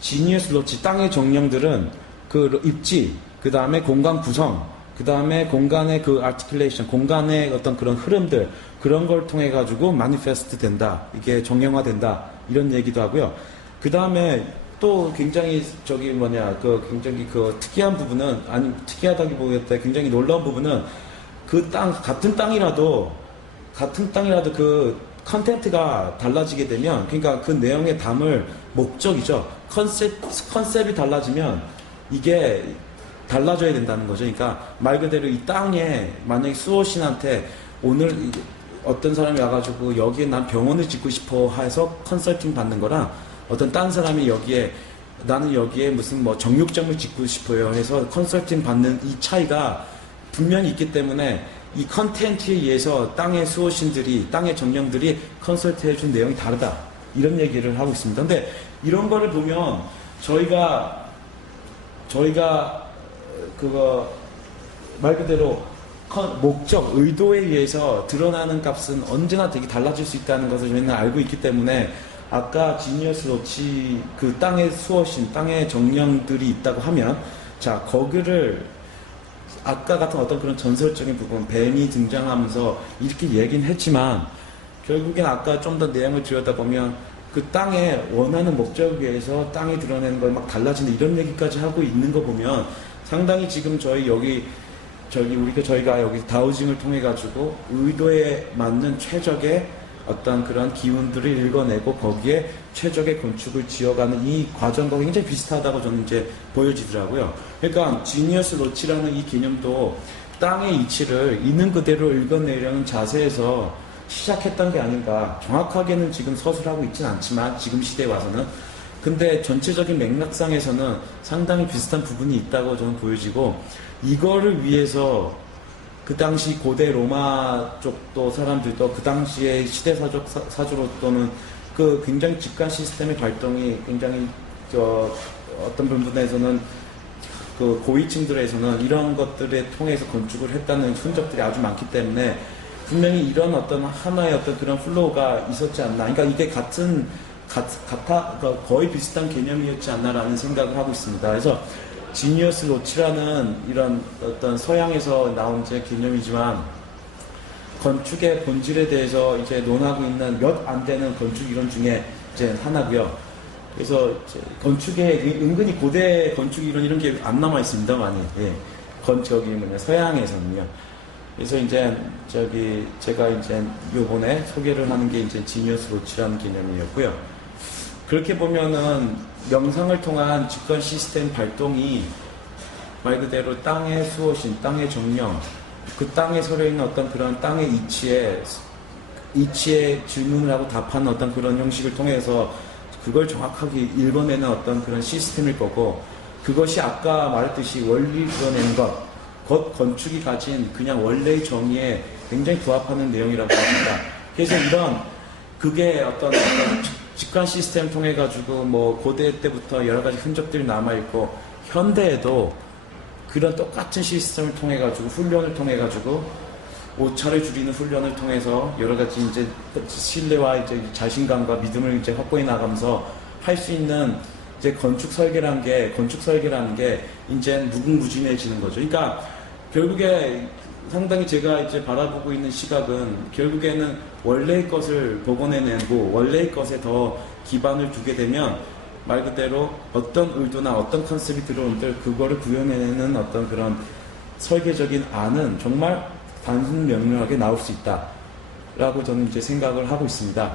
지니어스 로치 땅의 정령들은 그 입지 그 다음에 공간 구성 그 다음에 공간의 그 아티큘레이션 공간의 어떤 그런 흐름들 그런 걸 통해 가지고 마니페스트 된다 이게 정형화된다 이런 얘기도 하고요. 그 다음에 또 굉장히 굉장히 그 특이한 부분은 아니 특이하다기보다 굉장히 놀라운 부분은 그 같은 땅이라도 그 컨텐트가 달라지게 되면 그러니까 그 내용에 담을 목적이죠. 컨셉이 달라지면 이게 달라져야 된다는 거죠. 그러니까 말 그대로 이 땅에 만약에 수호신한테 오늘 어떤 사람이 와가지고 여기에 난 병원을 짓고 싶어 해서 컨설팅 받는 거랑 어떤 딴 사람이 나는 여기에 무슨 뭐 정육점을 짓고 싶어요 해서 컨설팅 받는 이 차이가 분명히 있기 때문에 이 컨텐츠에 의해서 땅의 수호신들이 땅의 정령들이 컨설팅 해준 내용이 다르다 이런 얘기를 하고 있습니다. 근데 이런 거를 보면 저희가 그거 말 그대로 목적, 의도에 의해서 드러나는 값은 언제나 되게 달라질 수 있다는 것을 저희는 알고 있기 때문에 아까 지니어스 로치 그 땅의 수호신, 땅의 정령들이 있다고 하면 자 거기를 아까 같은 어떤 그런 전설적인 부분, 뱀이 등장하면서 이렇게 얘기는 했지만, 결국엔 아까 좀 더 내용을 들여다보면, 그 땅에 원하는 목적에 의해서 땅이 드러내는 걸 막 달라지는 이런 얘기까지 하고 있는 거 보면, 상당히 지금 저희가 여기 다우징을 통해 가지고 의도에 맞는 최적의 어떤 그런 기운들을 읽어내고 거기에 최적의 건축을 지어가는 이 과정과 굉장히 비슷하다고 저는 이제 보여지더라고요. 그러니까 지니어스 로치라는 이 개념도 땅의 이치를 있는 그대로 읽어내려는 자세에서 시작했던 게 아닌가. 정확하게는 지금 서술하고 있지는 않지만 지금 시대에 와서는, 근데 전체적인 맥락상에서는 상당히 비슷한 부분이 있다고 저는 보여지고, 이거를 위해서 그 당시 고대 로마 쪽도 사람들도 그 당시의 시대사적 사주로서는 그 굉장히 직관 시스템의 발동이 굉장히 어떤 부분에서는 그 고위층들에서는 이런 것들에 통해서 건축을 했다는 흔적들이 아주 많기 때문에 분명히 이런 어떤 하나의 어떤 그런 플로우가 있었지 않나. 그러니까 이게 거의 비슷한 개념이었지 않나라는 생각을 하고 있습니다. 그래서 지니어스 로치라는 이런 어떤 서양에서 나온 제 개념이지만 건축의 본질에 대해서 이제 논하고 있는 몇 안 되는 건축 이론 중에 이제 하나고요. 그래서 건축에 은근히 고대 건축 이론 이런 게 안 남아 있습니다, 많이. 예. 서양에서는요. 그래서 이제 제가 이제 요번에 소개를 하는 게 이제 지니어스 로치라는 개념이었고요. 그렇게 보면은 명상을 통한 직관 시스템 발동이 말 그대로 땅의 수호신, 땅의 정령, 그 땅에 서려 있는 어떤 그런 땅의 이치에 질문을 하고 답하는 어떤 그런 형식을 통해서 그걸 정확하게 읽어내는 어떤 그런 시스템일 거고, 그것이 아까 말했듯이 원리 읽어내는 것 건축이 가진 그냥 원래의 정의에 굉장히 부합하는 내용이라고 합니다. 그래서 그게 어떤 직관 시스템 통해 가지고 뭐 고대 때부터 여러 가지 흔적들이 남아 있고, 현대에도 그런 똑같은 시스템을 통해 가지고 훈련을 통해 가지고 오차를 줄이는 훈련을 통해서 여러 가지 이제 신뢰와 이제 자신감과 믿음을 이제 확보해 나가면서 할 수 있는 이제 건축 설계라는 게 이제 무궁무진해지는 거죠. 그러니까 결국에 상당히 제가 이제 바라보고 있는 시각은 결국에는 원래의 것을 복원해내고 원래의 것에 더 기반을 두게 되면 말 그대로 어떤 의도나 어떤 컨셉이 들어오는데 그거를 구현해내는 어떤 그런 설계적인 안은 정말 단순 명료하게 나올 수 있다라고 저는 이제 생각을 하고 있습니다.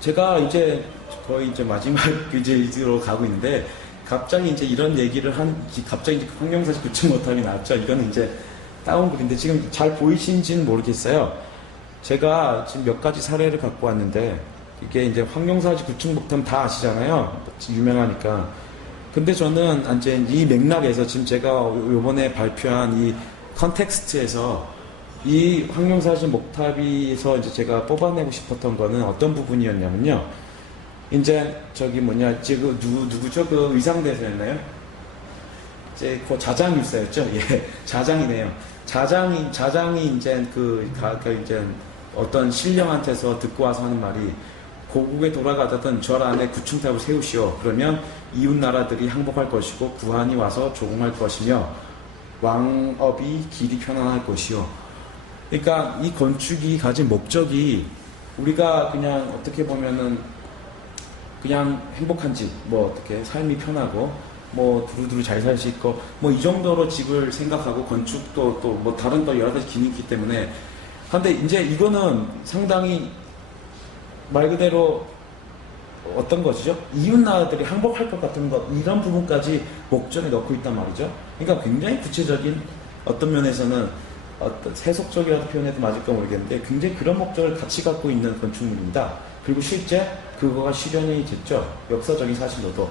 제가 이제 거의 이제 마지막 이제로 가고 있는데 갑자기 이제 이런 얘기를 갑자기 이제 황룡사지 9.5탑이 나왔죠. 이거는 이제 다운글인데 지금 잘 보이신지는 모르겠어요. 제가 지금 몇 가지 사례를 갖고 왔는데 이게 이제 황룡사지 9.5탑 다 아시잖아요. 유명하니까. 근데 저는 이제 이 맥락에서 지금 제가 요번에 발표한 이 컨텍스트에서 이 황룡사지 목탑에서 이제 제가 뽑아내고 싶었던 거는 어떤 부분이었냐면요. 이제 지금 누구죠? 그 의상대사였나요? 이제 그 자장일사였죠? 예, 자장이네요. 자장이 이제 이제 어떤 신령한테서 듣고 와서 하는 말이 고국에 돌아가던 절 안에 구층탑을 세우시오. 그러면 이웃 나라들이 항복할 것이고 구한이 와서 조공할 것이며 왕업이 길이 편안할 것이요. 그러니까 이 건축이 가진 목적이 우리가 그냥 어떻게 보면은 그냥 행복한 집, 뭐 어떻게 삶이 편하고 뭐 두루두루 잘 살 수 있고 뭐 이 정도로 집을 생각하고 건축도 또 뭐 다른 또 여러 가지 기능이 있기 때문에 근데 이제 이거는 상당히 말 그대로 어떤 것이죠? 이웃 나라들이 항복할 것 같은 것 이런 부분까지 목전에 넣고 있단 말이죠. 그러니까 굉장히 구체적인 어떤 면에서는 어떤 세속적이라고 표현해도 맞을까 모르겠는데 굉장히 그런 목적을 같이 갖고 있는 건축물입니다. 그리고 실제 그거가 실현이 됐죠. 역사적인 사실로도.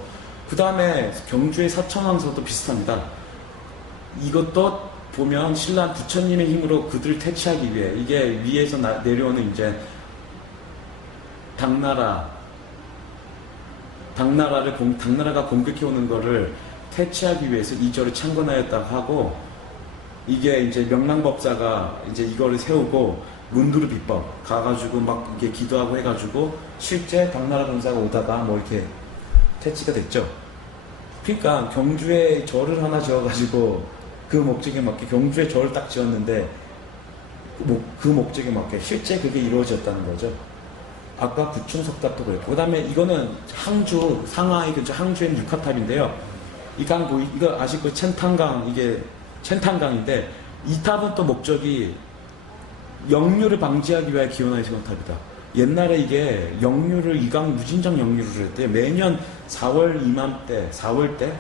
그 다음에 경주의 사천왕서도 비슷합니다. 이것도 보면 신라 부처님의 힘으로 그들을 퇴치하기 위해 이게 위에서 내려오는 이제 당나라가 공격해오는 거를 퇴치하기 위해서 이 절을 창건하였다고 하고 이게 이제 명랑법사가 이제 이거를 세우고 문두르 비법 가가지고 막 이렇게 기도하고 해가지고 실제 당나라 군사가 오다가 뭐 이렇게 퇴치가 됐죠. 그러니까 경주에 절을 하나 지어가지고 그 목적에 맞게 경주에 절을 딱 지었는데 그 목적에 맞게 실제 그게 이루어졌다는 거죠. 아까 구층 석탑도 그랬고, 그 다음에 이거는 항주, 상하이 근처 항주에 있는 육합탑인데요. 이 강, 이거 아실 거 첸탄강, 이게 첸탄강인데, 이 탑은 또 목적이 역류를 방지하기 위해 기원하여 세운 탑이다. 옛날에 이게 역류를, 이 강 무진장 역류를 했대요. 매년 4월 이맘때, 4월 때.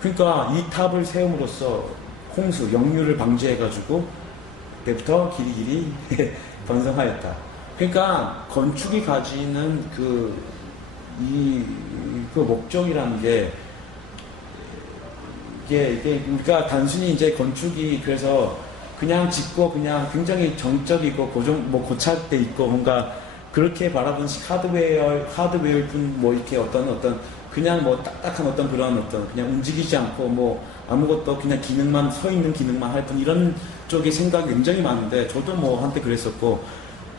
그러니까 이 탑을 세움으로써 홍수, 역류를 방지해가지고, 그때부터 길이길이 번성하였다. 그러니까 건축이 가지는 그 목적이라는 게 이게 그러니까 단순히 이제 건축이 그래서 그냥 짓고 그냥 굉장히 정적이고 고착돼 있고 뭔가 그렇게 바라본 하드웨어일 뿐 뭐 이렇게 어떤 그냥 뭐 딱딱한 어떤 그런 그냥 움직이지 않고 뭐 아무것도 그냥 기능만 서 있는 기능만 할 뿐 이런 쪽의 생각이 굉장히 많은데 저도 뭐 한때 그랬었고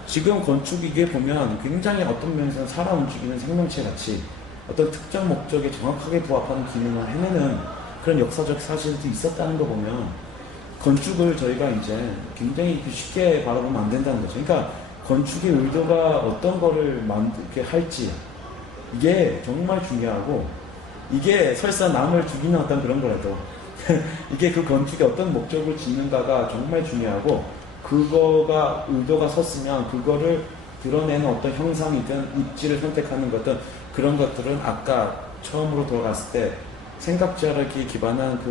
지금 건축 이게 보면 굉장히 어떤 면에서는 살아 움직이는 생명체 같이 어떤 특정 목적에 정확하게 부합하는 기능을 해내는 그런 역사적 사실도 있었다는 거 보면 건축을 저희가 이제 굉장히 쉽게 바라보면 안 된다는 거죠. 그러니까 건축의 의도가 어떤 거를 이렇게 할지 이게 정말 중요하고 이게 설사 남을 죽이는 어떤 그런 거라도 이게 그 건축의 어떤 목적을 짓는가가 정말 중요하고 그거가 의도가 섰으면 그거를 드러내는 어떤 형상이든 입지를 선택하는 것든 그런 것들은 아까 처음으로 돌아갔을 때 생각자력에 기반한 그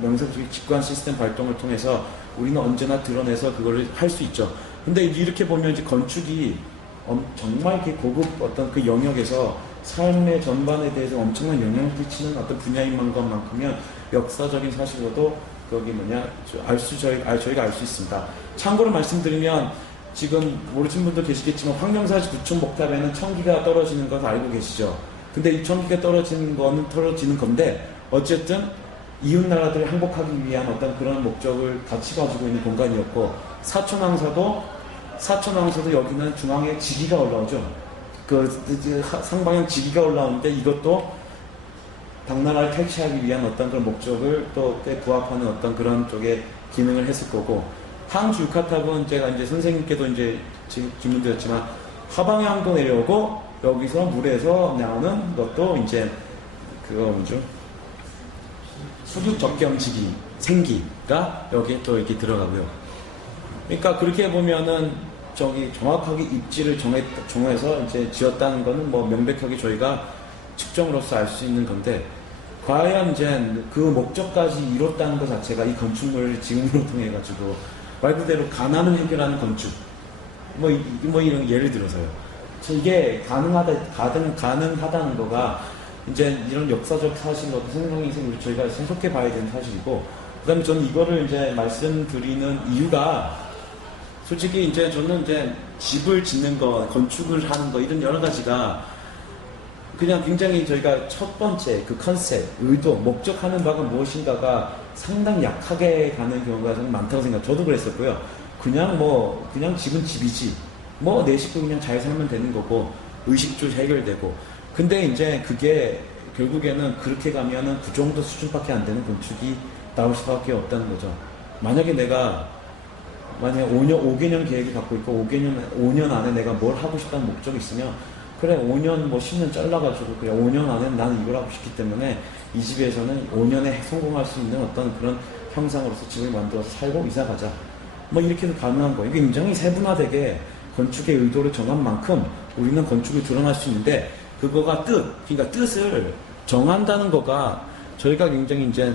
명상적인 직관 시스템 발동을 통해서 우리는 언제나 드러내서 그거를 할 수 있죠. 근데 이렇게 보면 이제 건축이 정말 이렇게 고급 어떤 그 영역에서 삶의 전반에 대해서 엄청난 영향을 끼치는 어떤 분야인 것만큼은 역사적인 사실로도 거기 저희가 알 수 있습니다. 참고로 말씀드리면 지금 모르시는 분도 계시겠지만 황령사시 구층 목탑에는 천기가 떨어지는 것 알고 계시죠? 근데 이 천기가 떨어지는 건데 어쨌든 이웃 나라들을 항복하기 위한 어떤 그런 목적을 같이 가지고 있는 공간이었고 사천왕사도 여기는 중앙에 지기가 올라오죠. 그 상방향 지기가 올라오는데 이것도 당나라를 탈취하기 위한 어떤 그런 목적을 또 부합하는 어떤 그런 쪽의 기능을 했을 거고 항주 육합탑은 제가 이제 선생님께도 이제 질문드렸지만 하방향도 내려오고 여기서 물에서 나오는 것도 이제 그거 뭐죠? 수륙 적경지기 생기가 여기에 또 이렇게 들어가고요. 그러니까 그렇게 보면은 저기 정확하게 입지를 정해서 이제 지었다는 거는 뭐 명백하게 저희가 측정으로서 알 수 있는 건데 과연 이제 그 목적까지 이뤘다는 것 자체가 이 건축물을 지금으로 통해 가지고 말 그대로 가난을 해결하는 건축 뭐 이런 예를 들어서요. 이게 가능하다는 거가 이제 이런 역사적 사실로 생명인생으로 저희가 생각해 봐야 되는 사실이고 그다음에 저는 이거를 이제 말씀드리는 이유가 솔직히 이제 저는 이제 집을 짓는 거, 건축을 하는 거 이런 여러 가지가 그냥 굉장히 저희가 첫 번째 그 컨셉, 의도, 목적하는 바가 무엇인가가 상당히 약하게 가는 경우가 좀 많다고 생각해요. 저도 그랬었고요. 그냥 집은 집이지. 뭐 내 식구 그냥 잘 살면 되는 거고 의식주 해결되고. 근데 이제 그게 결국에는 그렇게 가면은 그 정도 수준밖에 안 되는 건축이 나올 수밖에 없다는 거죠. 만약에 5개년 계획을 갖고 있고 5년 안에 내가 뭘 하고 싶다는 목적이 있으면 그래 5년 뭐 10년 잘라가지고 그래 5년 안에 나는 이걸 하고 싶기 때문에 이 집에서는 5년에 성공할 수 있는 어떤 그런 형상으로서 집을 만들어서 살고 이사가자 뭐 이렇게도 가능한 거예요. 이게 굉장히 세분화되게 건축의 의도를 정한 만큼 우리는 건축을 드러날 수 있는데 그거가 그러니까 뜻을 정한다는 거가 저희가 굉장히 이제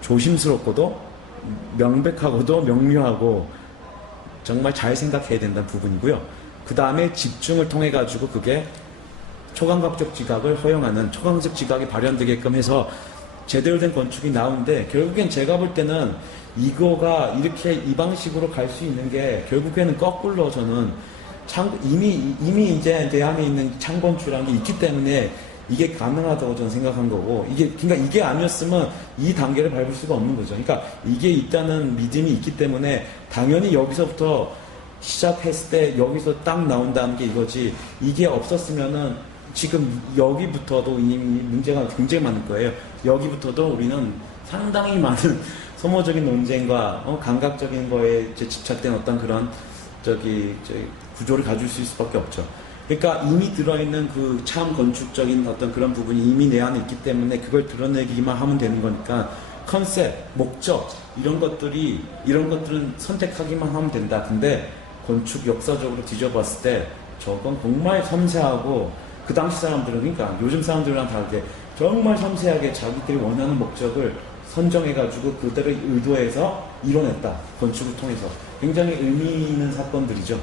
조심스럽고도 명백하고도 명료하고 정말 잘 생각해야 된다는 부분이고요. 그 다음에 집중을 통해 가지고 그게 초강각적 지각을 허용하는 초강적 지각이 발현되게끔 해서 제대로 된 건축이 나오는데 결국엔 제가 볼 때는 이거가 이렇게 이 방식으로 갈 수 있는 게 결국에는 거꾸로 저는 이미 이제 대한에 있는 창건축이라는 게 있기 때문에 이게 가능하다고 저는 생각한 거고 그러니까 이게 아니었으면 이 단계를 밟을 수가 없는 거죠. 그러니까 이게 있다는 믿음이 있기 때문에 당연히 여기서부터 시작했을 때 여기서 딱 나온다는 게 이거지 이게 없었으면은 지금 여기부터도 이미 문제가 굉장히 많을 거예요. 여기부터도 우리는 상당히 많은 소모적인 논쟁과 감각적인 거에 이제 집착된 어떤 그런 구조를 가질 수 있을 수밖에 없죠. 그러니까 이미 들어있는 그 참 건축적인 어떤 그런 부분이 이미 내 안에 있기 때문에 그걸 드러내기만 하면 되는 거니까 컨셉, 목적 이런 것들은 선택하기만 하면 된다. 근데 건축 역사적으로 뒤져봤을 때 저건 정말 섬세하고 그 당시 사람들은 그러니까 요즘 사람들이랑 다르게 정말 섬세하게 자기들이 원하는 목적을 선정해가지고 그대로 의도해서 이뤄냈다. 건축을 통해서 굉장히 의미 있는 사건들이죠.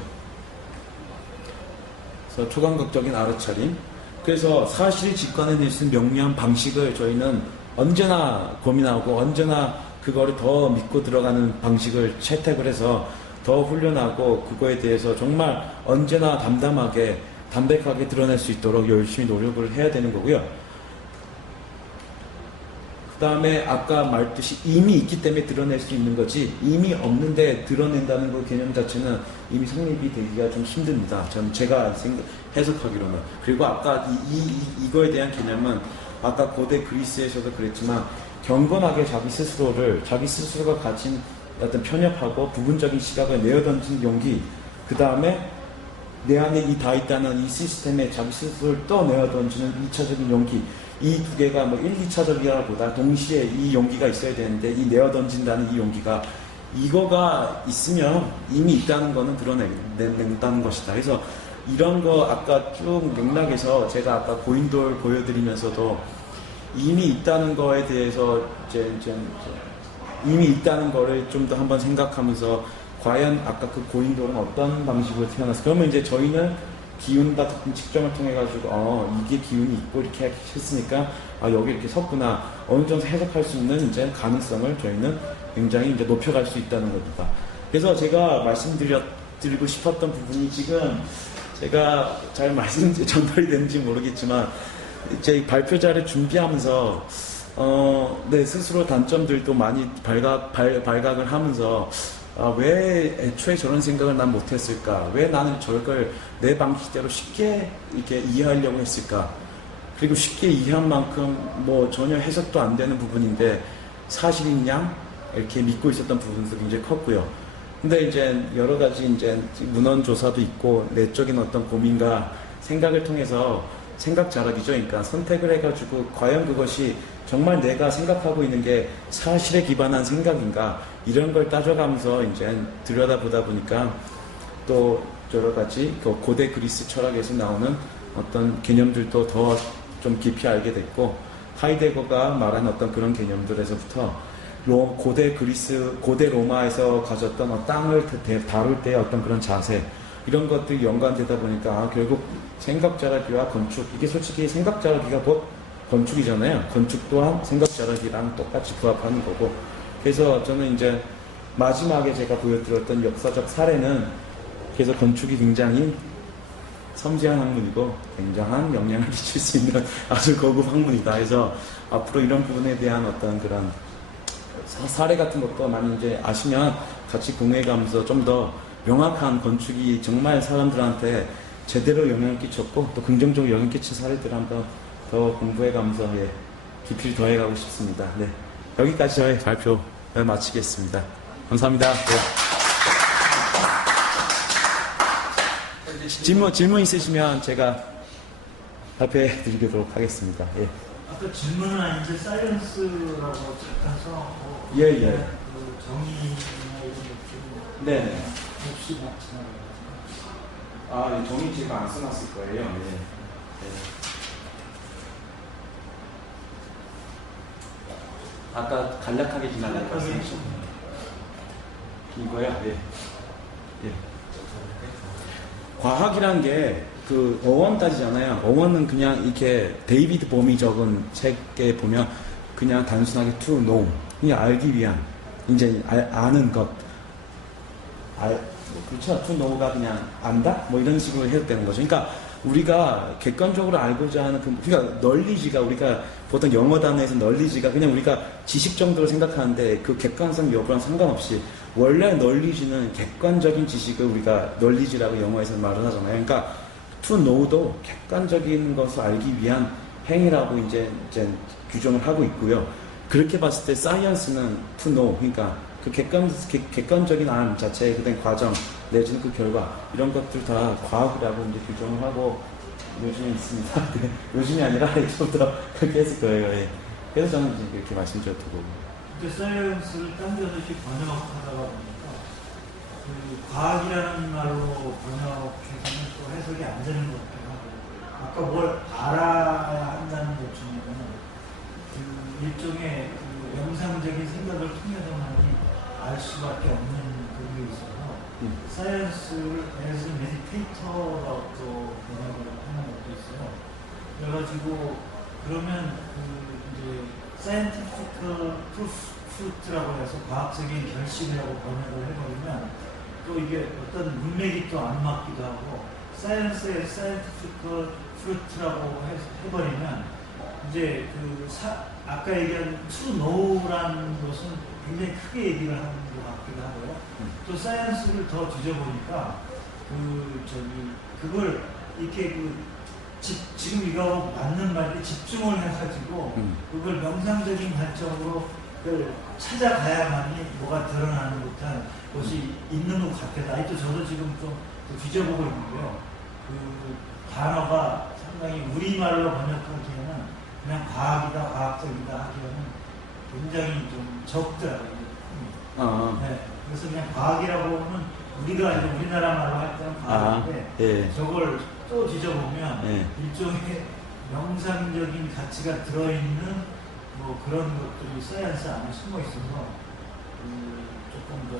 그래서 초감각적인 알아차림. 그래서 사실 직관해낼 수 있는 명료한 방식을 저희는 언제나 고민하고 언제나 그거를 더 믿고 들어가는 방식을 채택을 해서 더 훈련하고 그거에 대해서 정말 언제나 담백하게 드러낼 수 있도록 열심히 노력을 해야 되는 거고요. 그 다음에 아까 말했듯이 이미 있기 때문에 드러낼 수 있는 거지 이미 없는데 드러낸다는 그 개념 자체는 이미 성립이 되기가 좀 힘듭니다. 제가 해석하기로는. 그리고 아까 이거에 대한 개념은 아까 고대 그리스에서도 그랬지만 경건하게 자기 스스로가 가진 어떤 편협하고 부분적인 시각을 내어던진 용기, 그 다음에 내 안에 다 있다는 이 시스템에 자기 스스로를 또 내어던지는 2차적인 용기, 이 두 개가 1, 2차적이라보다 동시에 이 용기가 있어야 되는데 이 내어던진다는 이 용기가 이거가 있으면 이미 있다는 거는 드러낸다는 것이다. 그래서 이런 거 아까 쭉 맥락에서 제가 아까 고인돌 보여드리면서도 이미 있다는 거에 대해서 이미 있다는 거를 좀 더 한번 생각하면서 과연 아까 그 고인돌은 어떤 방식으로 태어났어? 그러면 이제 저희는 기운 같은 측정을 통해 가지고 이게 기운이 있고 이렇게 했으니까 여기 이렇게 섰구나 어느 정도 해석할 수 있는 이제 가능성을 저희는 굉장히 이제 높여갈 수 있다는 겁니다. 그래서 제가 말씀드리고 싶었던 부분이 지금 제가 잘 전달이 되는지 모르겠지만 제 발표자를 준비하면서 내 스스로 단점들도 많이 발각을 하면서 왜 애초에 저런 생각을 난 못했을까? 왜 나는 저걸 내 방식대로 쉽게 이렇게 이해하려고 했을까? 그리고 쉽게 이해한 만큼 전혀 해석도 안 되는 부분인데 사실인 양 이렇게 믿고 있었던 부분도 굉장히 컸고요. 근데 이제 여러 가지 이제 문헌 조사도 있고 내적인 어떤 고민과 생각을 통해서 생각 자락이죠. 그러니까 선택을 해가지고 과연 그것이 정말 내가 생각하고 있는 게 사실에 기반한 생각인가 이런 걸 따져가면서 이제 들여다보다 보니까 또 여러 가지 고대 그리스 철학에서 나오는 어떤 개념들도 더 좀 깊이 알게 됐고 하이데거가 말한 어떤 그런 개념들에서부터 고대 로마에서 가졌던 땅을 다룰 때의 어떤 그런 자세 이런 것들이 연관되다 보니까 결국 생각자라기와 건축 이게 솔직히 생각자라기가 곧 건축이잖아요. 건축 또한 생각자라기랑 똑같이 부합하는 거고 그래서 저는 이제 마지막에 제가 보여드렸던 역사적 사례는 그래서 건축이 굉장히 섬세한 학문이고 굉장한 영향을 미칠 수 있는 아주 고급 학문이다. 그래서 앞으로 이런 부분에 대한 어떤 그런 사례 같은 것도 많이 이제 아시면 같이 공유해가면서 좀 더 명확한 건축이 정말 사람들한테 제대로 영향을 끼쳤고 또 긍정적으로 영향을 끼친 사례들을 한번 더 공부해가면서 깊이를 더해가고 싶습니다. 네, 여기까지 저의 발표 마치겠습니다. 감사합니다. 네. 질문 있으시면 제가 발표해 드리도록 하겠습니다. 예. 아까 질문은 아닌데 사이언스라고 착해서 예. 그 정의나 이런 것들 네네. 혹시 예, 종이 제가 안 써놨을 거예요. 예. 아까 간략하게 지나가고 이거요? 예. 과학이란 게 그 어원 따지잖아요. 어원은 그냥 이렇게 데이비드 봄이 적은 책에 보면 그냥 단순하게 to know, 그냥 알기 위한 이제 아는 것, 그렇죠. to know가 그냥 안다, 이런 식으로 해석되는 거죠. 그러니까 우리가 객관적으로 알고자 하는 그러니까 널리지가 우리가 보통 영어 단어에서 널리지가 그냥 우리가 지식 정도로 생각하는데 그 객관성 여부랑 상관없이 원래 널리지는 객관적인 지식을 우리가 널리지라고 영어에서 말을 하잖아요. 그러니까 to know도 객관적인 것을 알기 위한 행위라고 이제 규정을 하고 있고요. 그렇게 봤을 때 사이언스는 to know, 그러니까 그 객관적인 알 자체의 그된 과정 내지는 그 결과 이런 것들 다 과학이라고 이제 규정을 하고 요즘에 있습니다. 요즘이 아니라 예전부터 그렇게 했을 거예요. 예. 그래서 저는 이제 이렇게 말씀드렸던 거고. 근데 사이언스를 딴데서 이렇게 번역하다가 보니까 그 과학이라는 말로 번역해서는 또 해석이 안 되는 것 같기도 하고, 아까 뭘 알아야 한다는 것 중에는 그 일종의 그 영상적인 생각을 통해서만이 알 수밖에 없는 부분이 있어서 사이언스를 as meditator라고 또 번역을 하는 것도 있어요. 그래가지고 그러면 그 이제 scientific proof라고 해서 과학적인 결실이라고 번역을 해버리면 또 이게 어떤 문맥이 또 안 맞기도 하고, science의 scientific proof라고 해버리면 이제 그 아까 얘기한 to know라는 것은 굉장히 크게 얘기를 하는 것 같기도 하고요. 또 사이언스를 더 뒤져보니까 그걸 이렇게 지금 이거 맞는 말이 집중을 해가지고 그걸 명상적인 관점으로 그걸 찾아가야만이 뭐가 드러나는 듯한 것이 있는 것 같아요. 아직도 저도 지금 좀 뒤져보고 있는데요. 그 단어가 상당히 우리말로 번역하기에는 그냥 과학이다, 과학적이다 하기에는 굉장히 좀 적더라고요. 네. 그래서 그냥 과학이라고 하면 우리가 이제 우리나라 말로 할 때는 과학인데 예. 저걸 또 뒤져보면 예. 일종의 명상적인 가치가 들어있는 뭐 그런 것들이 사이언스 안에 숨어 있어서 조금 더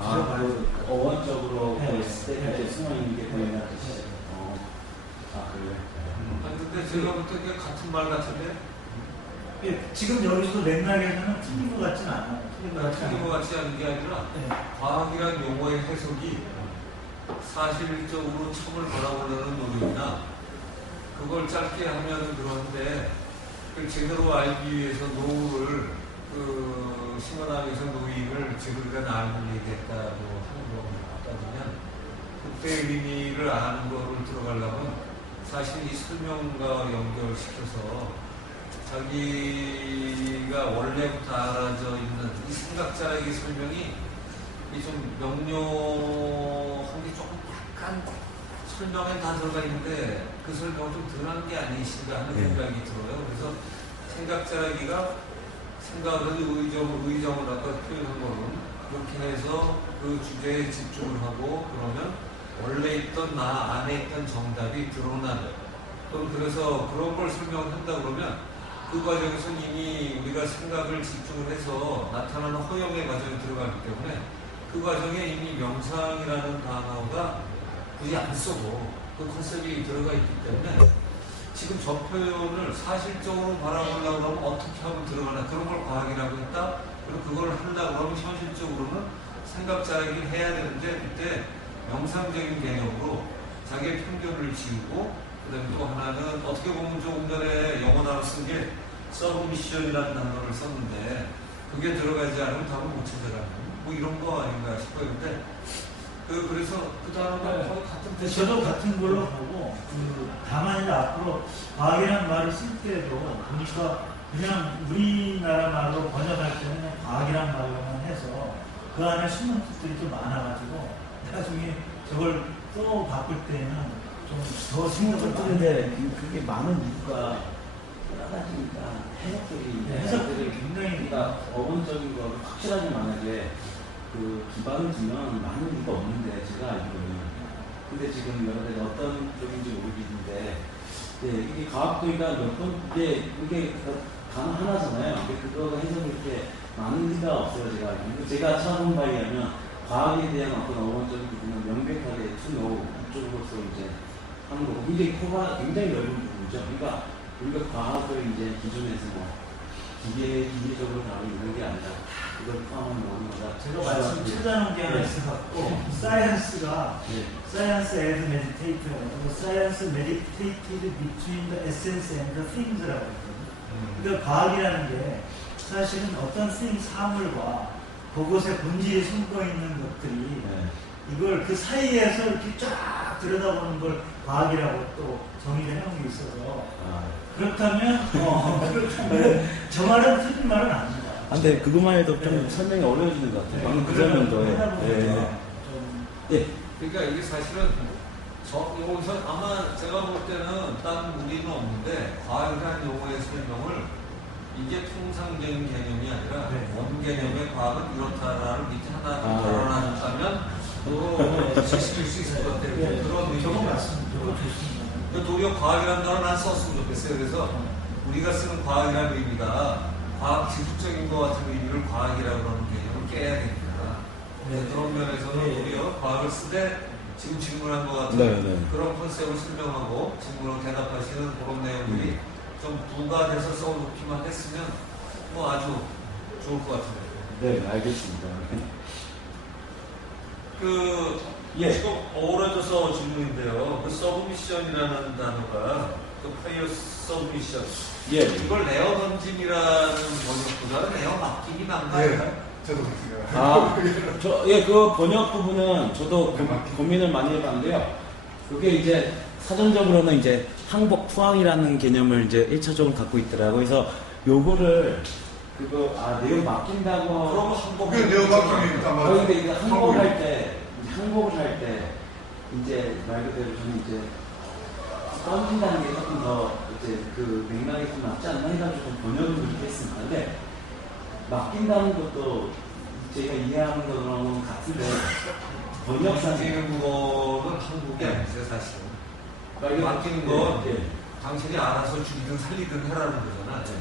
뒤져봐야 그 어원적으로 네. 이제 숨어 있는 게 보이는 뜻이죠. 그래요? 아니, 근데 제가 볼 때 같은 말 같은데? 예, 지금 여기서도 맥락에서는 틀린 것 같진 않아요. 틀린 것 같지 않은 게 아니라 네. 과학이란 용어의 해석이 사실적으로 첨을 바라보려는 노력이나 그걸 짧게 하면 그런데 그걸 제대로 알기 위해서 노후를 심어나면서 노익을 제대로 알고 얘기했다고 하는 거를 따지면 그때 의미를 아는 거를 들어가려면 사실 이 설명과 연결시켜서 자기가 원래부터 알아져 있는 이 생각자에게 설명이 좀 명료한 게 조금 약간 설명에 다 들어가 있는데 그 설명은 좀 덜한 게 아니신가 하는 생각이 들어요. 그래서 생각자라기가 생각을 의정을 아까 표현한 거는 그렇게 해서 그 주제에 집중을 하고 그러면 원래 있던 나 안에 있던 정답이 드러나는, 그럼 그래서 그런 걸 설명한다 그러면 그 과정에서 이미 우리가 생각을 집중을 해서 나타나는 허용의 과정에 들어가기 때문에 그 과정에 이미 명상이라는 단어가 굳이 안 써도 그 컨셉이 들어가 있기 때문에 지금 저 표현을 사실적으로 바라보려고 하면 어떻게 하면 들어가나 그런 걸 과학이라고 했다. 그리고 그걸 하려고 하면 현실적으로는 생각자이긴 해야 되는데 그때 명상적인 개념으로 자기의 편견을 지우고 그다음에 또 하나는 어떻게 보면 조금 전에 영어 단어 쓴 게 서브미션이라는 단어를 썼는데 그게 들어가지 않으면 답을 못 찾아가는 뭐 이런 거 아닌가 싶어요. 근데 그래서 그 단어가 거의 같은 뜻이 저도 같은 걸로 보고 다만 이제 앞으로 과학이라는 말을 쓸 때도 보니까 그냥 우리나라 말로 번역할 때는 그냥 과학이라는 말로만 해서 그 안에 숨은 뜻들이 좀 많아가지고 나중에 저걸 또 바꿀 때는 좀 더 생각을 많이 근데 그게 많은 이유가 여러 가지니까 해석들이 굉장히 그러니까 어원적인 거 확실하게 만약에 그 기반을 두면 많은 이유가 없는데 제가 알기로는 근데 지금 여러 가지 어떤 쪽인지 모르겠는데 이게 과학도니까 몇 번 이게 단어 하나잖아요. 그거 해석을 이렇게 많은 의미가 없어요. 제가 찾아본 바에 의하면 과학에 대한 어떤 어원적인 부분은 명백하게 투노 이쪽으로서 이제 하는 거고 굉장히 코가 굉장히 넓은 부분이죠. 그러니까 우리가 과학을 이제 기존에서 뭐 기계적으로 다루는 이런 게 아니라 그걸 포함한 모든 거다. 제가 말씀 찾아놓은 게 하나 있어갖고 사이언스가 사이언스 as meditate라고 사이언스 meditated between the essence and the things라고 했거든요. 그러니까 과학이라는 게 사실은 어떤 thing 사물과 그것의 본질이 숨고 있는 것들이 이걸 그 사이에서 이렇게 쫙 들여다보는 걸 과학이라고 또 정의된 형이 있어서 그렇다면 저 말은 틀린 말은 아닙니다. 근데 그것만 해도 좀 네. 설명이 어려워지는 것 같아요. 방금 그 그러면 설명도 하다 보니까 예. 그러니까 이게 사실은 여기서 아마 제가 볼 때는 딴 무리는 없는데 과학이라는 용어의 설명을 이게 통상적인 개념이 아니라 네. 원 개념의 과학은 이렇다라를 밑에 하나 더 아, 걸어놔줬다면 또 지식일 수 있을 것 같아요. 네, 그런 의미. 저거 맞습니다. 저거 좋습니다. 도리어 과학이라는 단어 난 썼으면 좋겠어요. 그래서 우리가 쓰는 과학이라는 의미가 과학 지식적인 것 같은 의미를 과학이라고 하는 개념을 깨야 되니까 네. 그런 면에서는 네. 도리어 과학을 쓰되 지금 질문한 것 같은 네, 네. 그런 컨셉을 설명하고 질문을 대답하시는 그런 내용들이 좀 부가돼서 써놓기만 했으면 뭐 아주 좋을 것 같은데. 네, 알겠습니다. 예. 지금 어우러져서 질문인데요. 그 서브미션이라는 단어가 그 프레이어 서브미션. 예. 이걸 내어 던짐이라는 번역보다는 내어 맡김이 난가요? 저도 그렇습니다. 예, 그 번역 부분은 저도 고민을 많이 해봤는데요. 그게 이제 사전적으로는 이제 항복 투항이라는 개념을 이제 1차적으로 갖고 있더라고요. 그래서 요거를 내용 맡긴다고. 그러면 항복. 그게 내어 맡김이니까 맞아. 근데 이제 항복을 할 때 이제 말 그대로 좀 이제 던진다는 게 조금 더 이제 그 맥락이 좀 맞지 않나 해가지고 좀 번역을 그렇게 했습니다. 근데 맡긴다는 것도 제가 이해하는 거랑 같은데 번역상 맡기는 거는 항복이 아니죠, 사실은. 맡기는 건 예. 당신이 알아서 죽이든 살리든 해라는 거잖아. 네.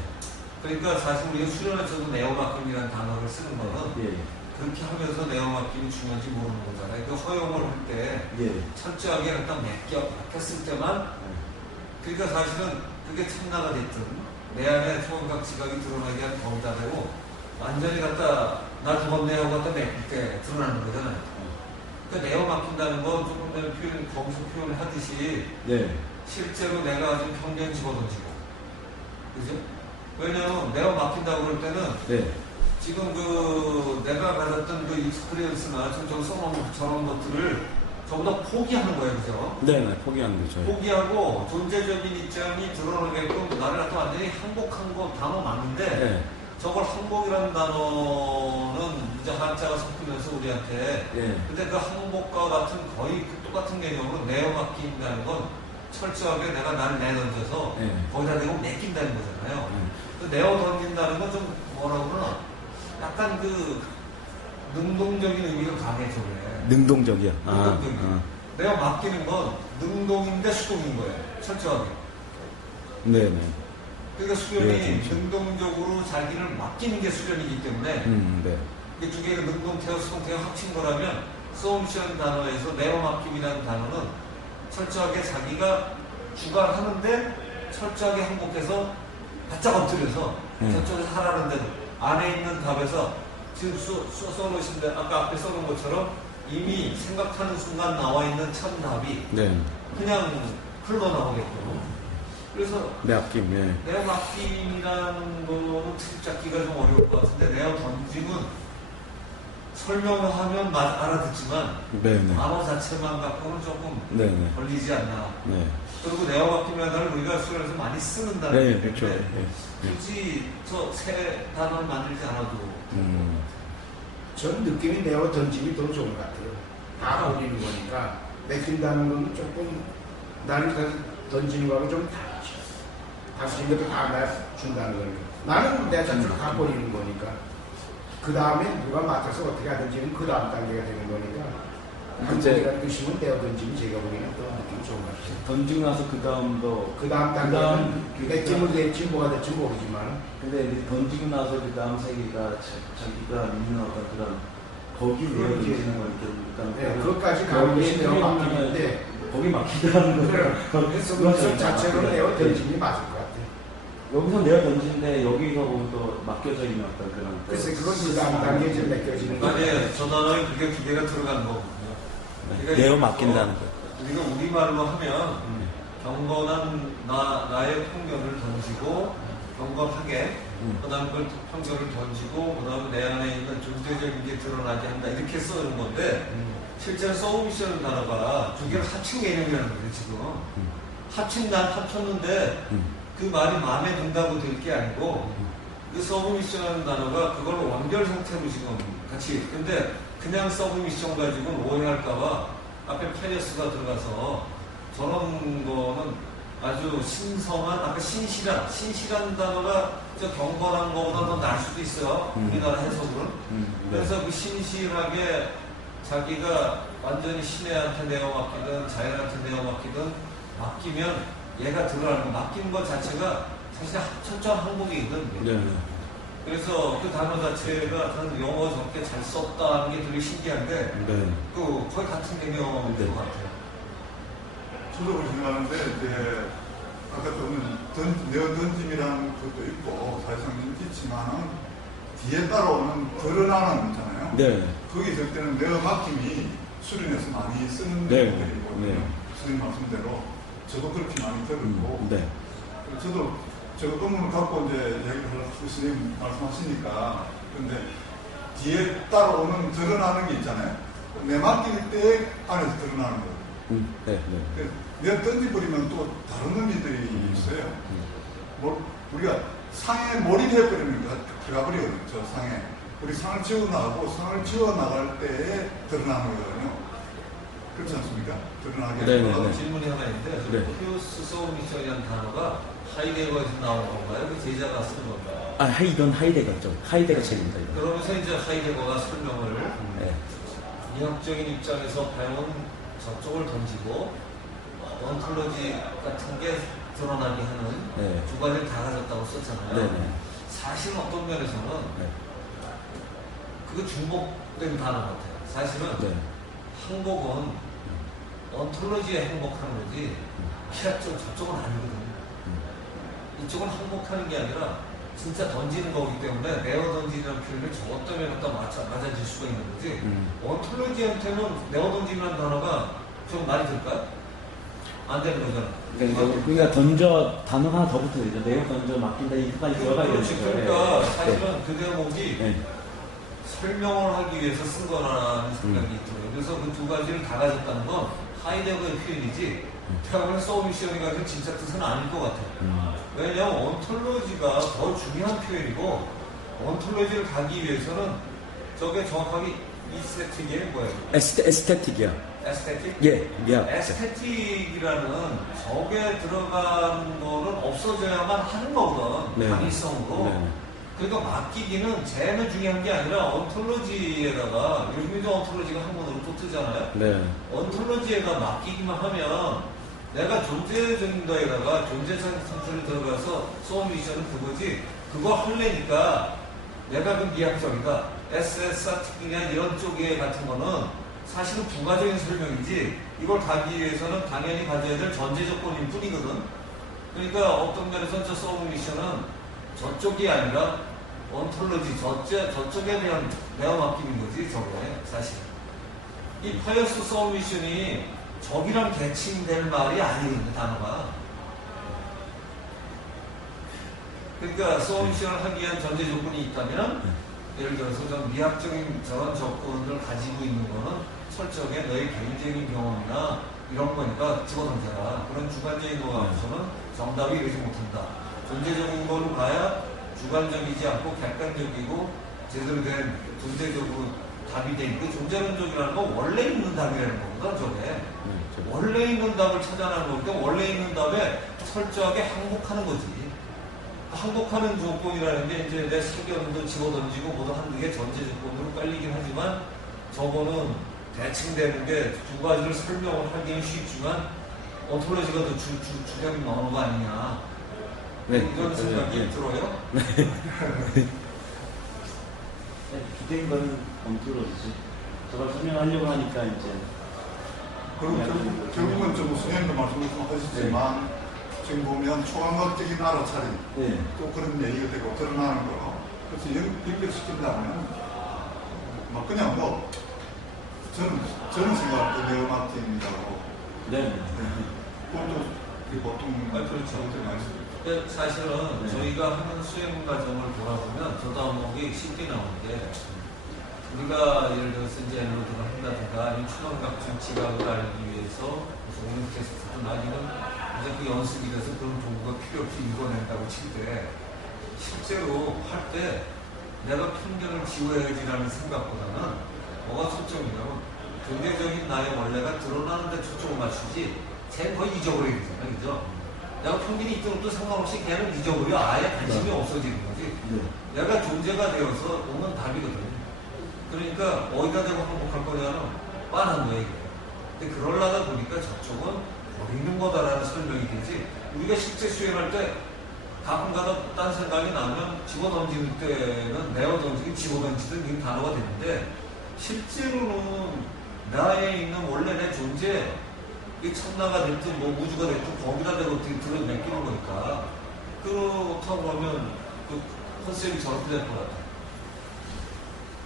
그러니까 사실 우리가 수련에서도 내어 맡김이라는 단어를 쓰는 거는 예. 그렇게 하면서 내어 맡김이 중요한지 모르는 거잖아요. 그 허용을 할 때 예. 철저하게 일단 맡겼을 때만 그러니까 사실은 그게 참나가 됐든 내 안에 초원각 지각이 드러나게 한 범위다 되고 완전히 갖다 나 죽었네 하고 갖다 맡길 때 드러나는 거잖아요. 그러니까 내어 맡긴다는 건 조금 전에 거기서 표현을 하듯이 네. 실제로 내가 지금 평균 집어던지고 그죠? 왜냐하면 내어 맡긴다고 그럴 때는 네. 지금 내가 가졌던 그 익스피리언스나 지금 써놓은 저런 것들을 전부 다 포기하는 거예요, 그죠? 네, 포기하는 거죠. 포기하고 존재적인 입장이 드러나게끔 나를 갖다 완전히 항복한 거 단어 맞는데 네. 저걸 항복이라는 단어는 이제 한자가 섞이면서 우리한테 예. 근데 그 항복과 같은 거의 똑같은 개념으로 내어 맡긴다는 건 철저하게 내가 나를 내던져서 네. 거기다 대고 맡긴다는 거잖아요. 그 내어 던진다는 건 좀 뭐라 그러나 약간 능동적인 의미가 강해서 그래. 능동적이야. 능동적이야. 내가 맡기는 건 능동인데 수동인 거예요. 철저하게. 네네. 그러니까 수련이 네, 능동적으로 자기를 맡기는 게 수련이기 때문에 네. 이게 두 개가 능동태와 수동태가 합친 거라면 서움션 단어에서 내어 맡김이라는 단어는 철저하게 자기가 주관하는데 철저하게 항복해서 바짝 엎드려서 저쪽에서 하라는 대로 안에 있는 답에서 지금 써놓으신 데 아까 앞에 써놓은 것처럼 이미 생각하는 순간 나와 있는 참 답이 네. 그냥 흘러나오겠고 그래서 내 아낌, 예. 내어 맡김이라는 거는 트집 잡기가 좀 어려울 것 같은데 내어 던짐은 설명하면 알아듣지만 네네. 단어 자체만 갖고는 조금 네네. 걸리지 않나. 네. 그리고 내어 맡김이라는 단어를 우리가 수련에서 많이 쓰는 단어이기 네, 때문에 그렇죠. 네. 굳이 저 새 단어를 만들지 않아도 전 느낌이 내어 던짐이 더 좋은 것 같아요. 다 올리는 거니까 맡긴다는 건 조금 나를 던지는 거하고 좀 다르죠. 다시 이렇게 다 준다는 거니까 나는 내 자체로 다 버리는 거니까 그 다음에 누가 맡아서 어떻게 하든지는 그 다음 단계가 되는 거니까 한국이라는 뜻이면 내어 던짐이 제가 보기에는 더 느낌이 좋은 것 같아요. 던지고 나서 그 다음도 그 다음 단계는 맺힘을 낼지 뭐가 될지 모르지만 근데 이제 던지고 나서 그 다음 세계가 자기가 믿는 어떤 그런 거기 내어 던지는 걸 네, 그것까지 가는 것이 내어 맡기는데 거기 맡기다는 그것을 자체로 내어 던짐이 맞을 것 같아요. 여기서 내어 던지는데 여기서 보면 또 맡겨져 있는 어떤 그런 글쎄 그건 그 다음 단계에 이제 맡겨지는 거예요. 아니 저 단어에 그게 두 개가 들어간 거거든요. 그러니까 내어 맡긴다는 거. 우리가 우리말로 하면 경건한 나의 편견을 던지고 경건하게 그다음 그걸 판결을 던지고 그다음 내 안에 있는 존재적인 게 드러나게 한다 이렇게 써는 건데 실제로 서브미션 단어가 두 개를 합친 개념이라는 거예요 지금. 합쳤는데 그 말이 마음에 든다고 될 게 아니고 그 서브미션이라는 단어가 그걸 완결 상태로 지금 같이 근데 그냥 서브미션 가지고는 오해할까봐 앞에 페리어스가 들어가서 저런 거는 아주 신성한 아까 신실한 단어가 저 경건한 거보다 더 나을 수도 있어요 우리나라 해석은 그래서 그 신실하게 자기가 완전히 신애한테 내어 맡기든 자연한테 내어 맡기든 맡기면 얘가 드러나는 거 맡기는 것 자체가 사실 철저한 항복이거든. 네. 그래서 그 단어 자체가 저는 영어 저렇게 잘 썼다는 게 되게 신기한데 네. 그 거의 같은 개념인 네. 것 같아요. 저도 그렇게 생각하는데 이제 아까 좀 내어 던짐이라는 것도 있고 사실상 있지만은 뒤에 따라오는 드러나는 있잖아요. 네. 거기 있을 때는 내어 맡김이 수련에서 많이 쓰는 네. 것들이거든요. 네. 선생님 말씀대로 저도 그렇게 많이 들었고 네. 저도 저 의문을 갖고 이제 얘기를 하려고 선생님 말씀하시니까 근데 뒤에 따라오는 드러나는 게 있잖아요. 내 맡길 때 안에서 드러나는 거예요. 네. 네. 내가 던져버리면 또 다른 의미들이 있어요. 우리가 상에 몰입해버리면 들어가버리거든요. 저 상에. 우리 상을 지어나가고 상을 지어나갈 때에 드러나는 거거든요. 그렇지 않습니까? 드러나게. 네. 질문이 하나 있는데 네. 피우스 서브미션이라는 단어가 하이데거에서 나온 건가요? 그 제자가 쓴 건가요? 아, 이건 하이데거죠. 하이데거 책입니다. 이거. 그러면서 이제 하이데거가 설명을 네. 이학적인 입장에서 배운 저쪽을 던지고 언톨로지 같은 게 드러나게 하는 네. 두 가지를 다 가졌다고 썼잖아요. 네. 사실 어떤 면에서는 네. 그거 중복된 단어 같아요. 사실은 네. 항복은 언톨로지에 행복하는 거지 피학적 저쪽은 아니거든요. 이쪽은 항복하는 게 아니라 진짜 던지는 거기 때문에 내어 던지는 표현을 저것 때문에 갖다 맞아질 수가 있는 거지. 언톨로지한테는 내어 던지는 단어가 좀 말이 될까요? 안 되는 거잖아. 그러니까 던져 단어 하나 더 붙어야 되죠. 내가 던져 맡긴다 이거까지 들어가야 되는 그렇지. 거죠. 그러니까 네. 사실은 그 대목이 네. 설명을 하기 위해서 쓴 거라는 생각이 들어요. 그래서 그 두 가지를 다 가졌다는 건 하이데거의 표현이지 대학원 서브미션이 가지고 진짜 뜻은 아닐 것 같아요. 왜냐하면 온톨로지가 더 중요한 표현이고 온톨로지를 가기 위해서는 저게 정확하게 이스테틱이 뭐예요? 에스테틱이야. 에스테틱? 예. 에스테틱이라는 저게 들어간 거는 없어져야만 하는 거거든. 네. 당위성으로. 네. 그러니까 맡기기는 쟤는 중요한 게 아니라 언톨로지에다가 요즘에도 언톨로지가 한문으로 또 뜨잖아요. 네. 언톨로지에다 맡기기만 하면 내가 존재적인 거에다가 존재적 상태를 들어가서 소미션은 그거지 그거 하려니까 내가 그 미학적이다 SSR 특징이나 이런 쪽에 같은 거는 사실은 부가적인 설명이지 이걸 가기 위해서는 당연히 가져야 될 전제 조건일 뿐이거든. 그러니까 어떤 면에서는 저 소미션은 저쪽이 아니라 언톨로지 저쪽에 대한 내어 맡기는 거지 저게 사실 이 파이어스 서미션이 적이랑 대칭될 말이 아니거든요 단어가. 그러니까 서미션을 하기 위한 전제 조건이 있다면 예를 들어서 좀 미학적인 저런 조건을 가지고 있는 거는 철저하게 너의 개인적인 경험이나 이런 거니까 집어던져라. 그런 주관적인 거 가지고서는 정답이 이러지 못한다. 존재적인 거로 가야 주관적이지 않고 객관적이고 제대로 된 존재적으로 답이 되는 그 존재론적이라는 건 원래 있는 답이라는 거거든 저게. 원래 있는 답을 찾아내는 거기 때문에 원래 있는 답에 철저하게 항복하는 거지. 항복하는 조건이라는 게 이제 내 사견도 집어던지고 뭐도 한두 개 전제 조건으로 깔리긴 하지만 저거는 대칭되는 게 두 가지를 설명을 하기는 쉽지만 온톨로지가 더 주된 나오는 거 아니냐. 네. 이런 생각이 들어요. 기대인 거는 언톨로지지. 저걸 설명하려고 하니까 이제. 그리고 결국은 좀 선생님도 말씀하셨지만 지금 보면 초강각적인 알아차림 네. 또 그런 얘기가 되고 드러나는 거 그래서 연결시킨다면 막 그냥 뭐 저는 생각할 때 네오마틴이라고 네. 그것도 보통 그렇죠. 많이 쓰죠. 근데 사실은 네. 저희가 하는 수행 과정을 돌아보면 저도 한목이 쉽게 나오는 게 우리가 예를 들어서 이제 엔로드를 한다든가 아니면 추론각종 지각을 알기 위해서 무슨 오늘 테스트든 아니면 이제 그 연습이 돼서 그런 도구가 필요 없이 읽어낸다고 칠 때 실제로 할 때 내가 편견을 지워야지라는 생각보다는 뭐가 초점이냐면 경제적인 나의 원래가 드러나는 데 초점을 맞추지 쟤는 거의 잊어버리게 되잖아요. 그죠? 내가 편견이 있던 것도 상관없이 걔는 잊어버려 아예 관심이 없어지는 거지. 내가 존재가 되어서 오는 답이거든요. 그러니까 어디다 대고 항복할 거냐는 빤한 거예요. 근데 그러려다 보니까 저쪽은 버리는 거다라는 설명이 되지 우리가 실제 수행할 때 가끔가다 딴 생각이 나면 집어 던지는 때는 내어 던지긴 집어 던지든 이 단어가 되는데 실제로는 나에 있는 원래 내 존재 이 천나가 됐든 뭐 우주가 됐든 거기다 대고 들어 맡기는 거니까 그렇다고 하면 그 컨셉이 저렇게 될 것 같아요.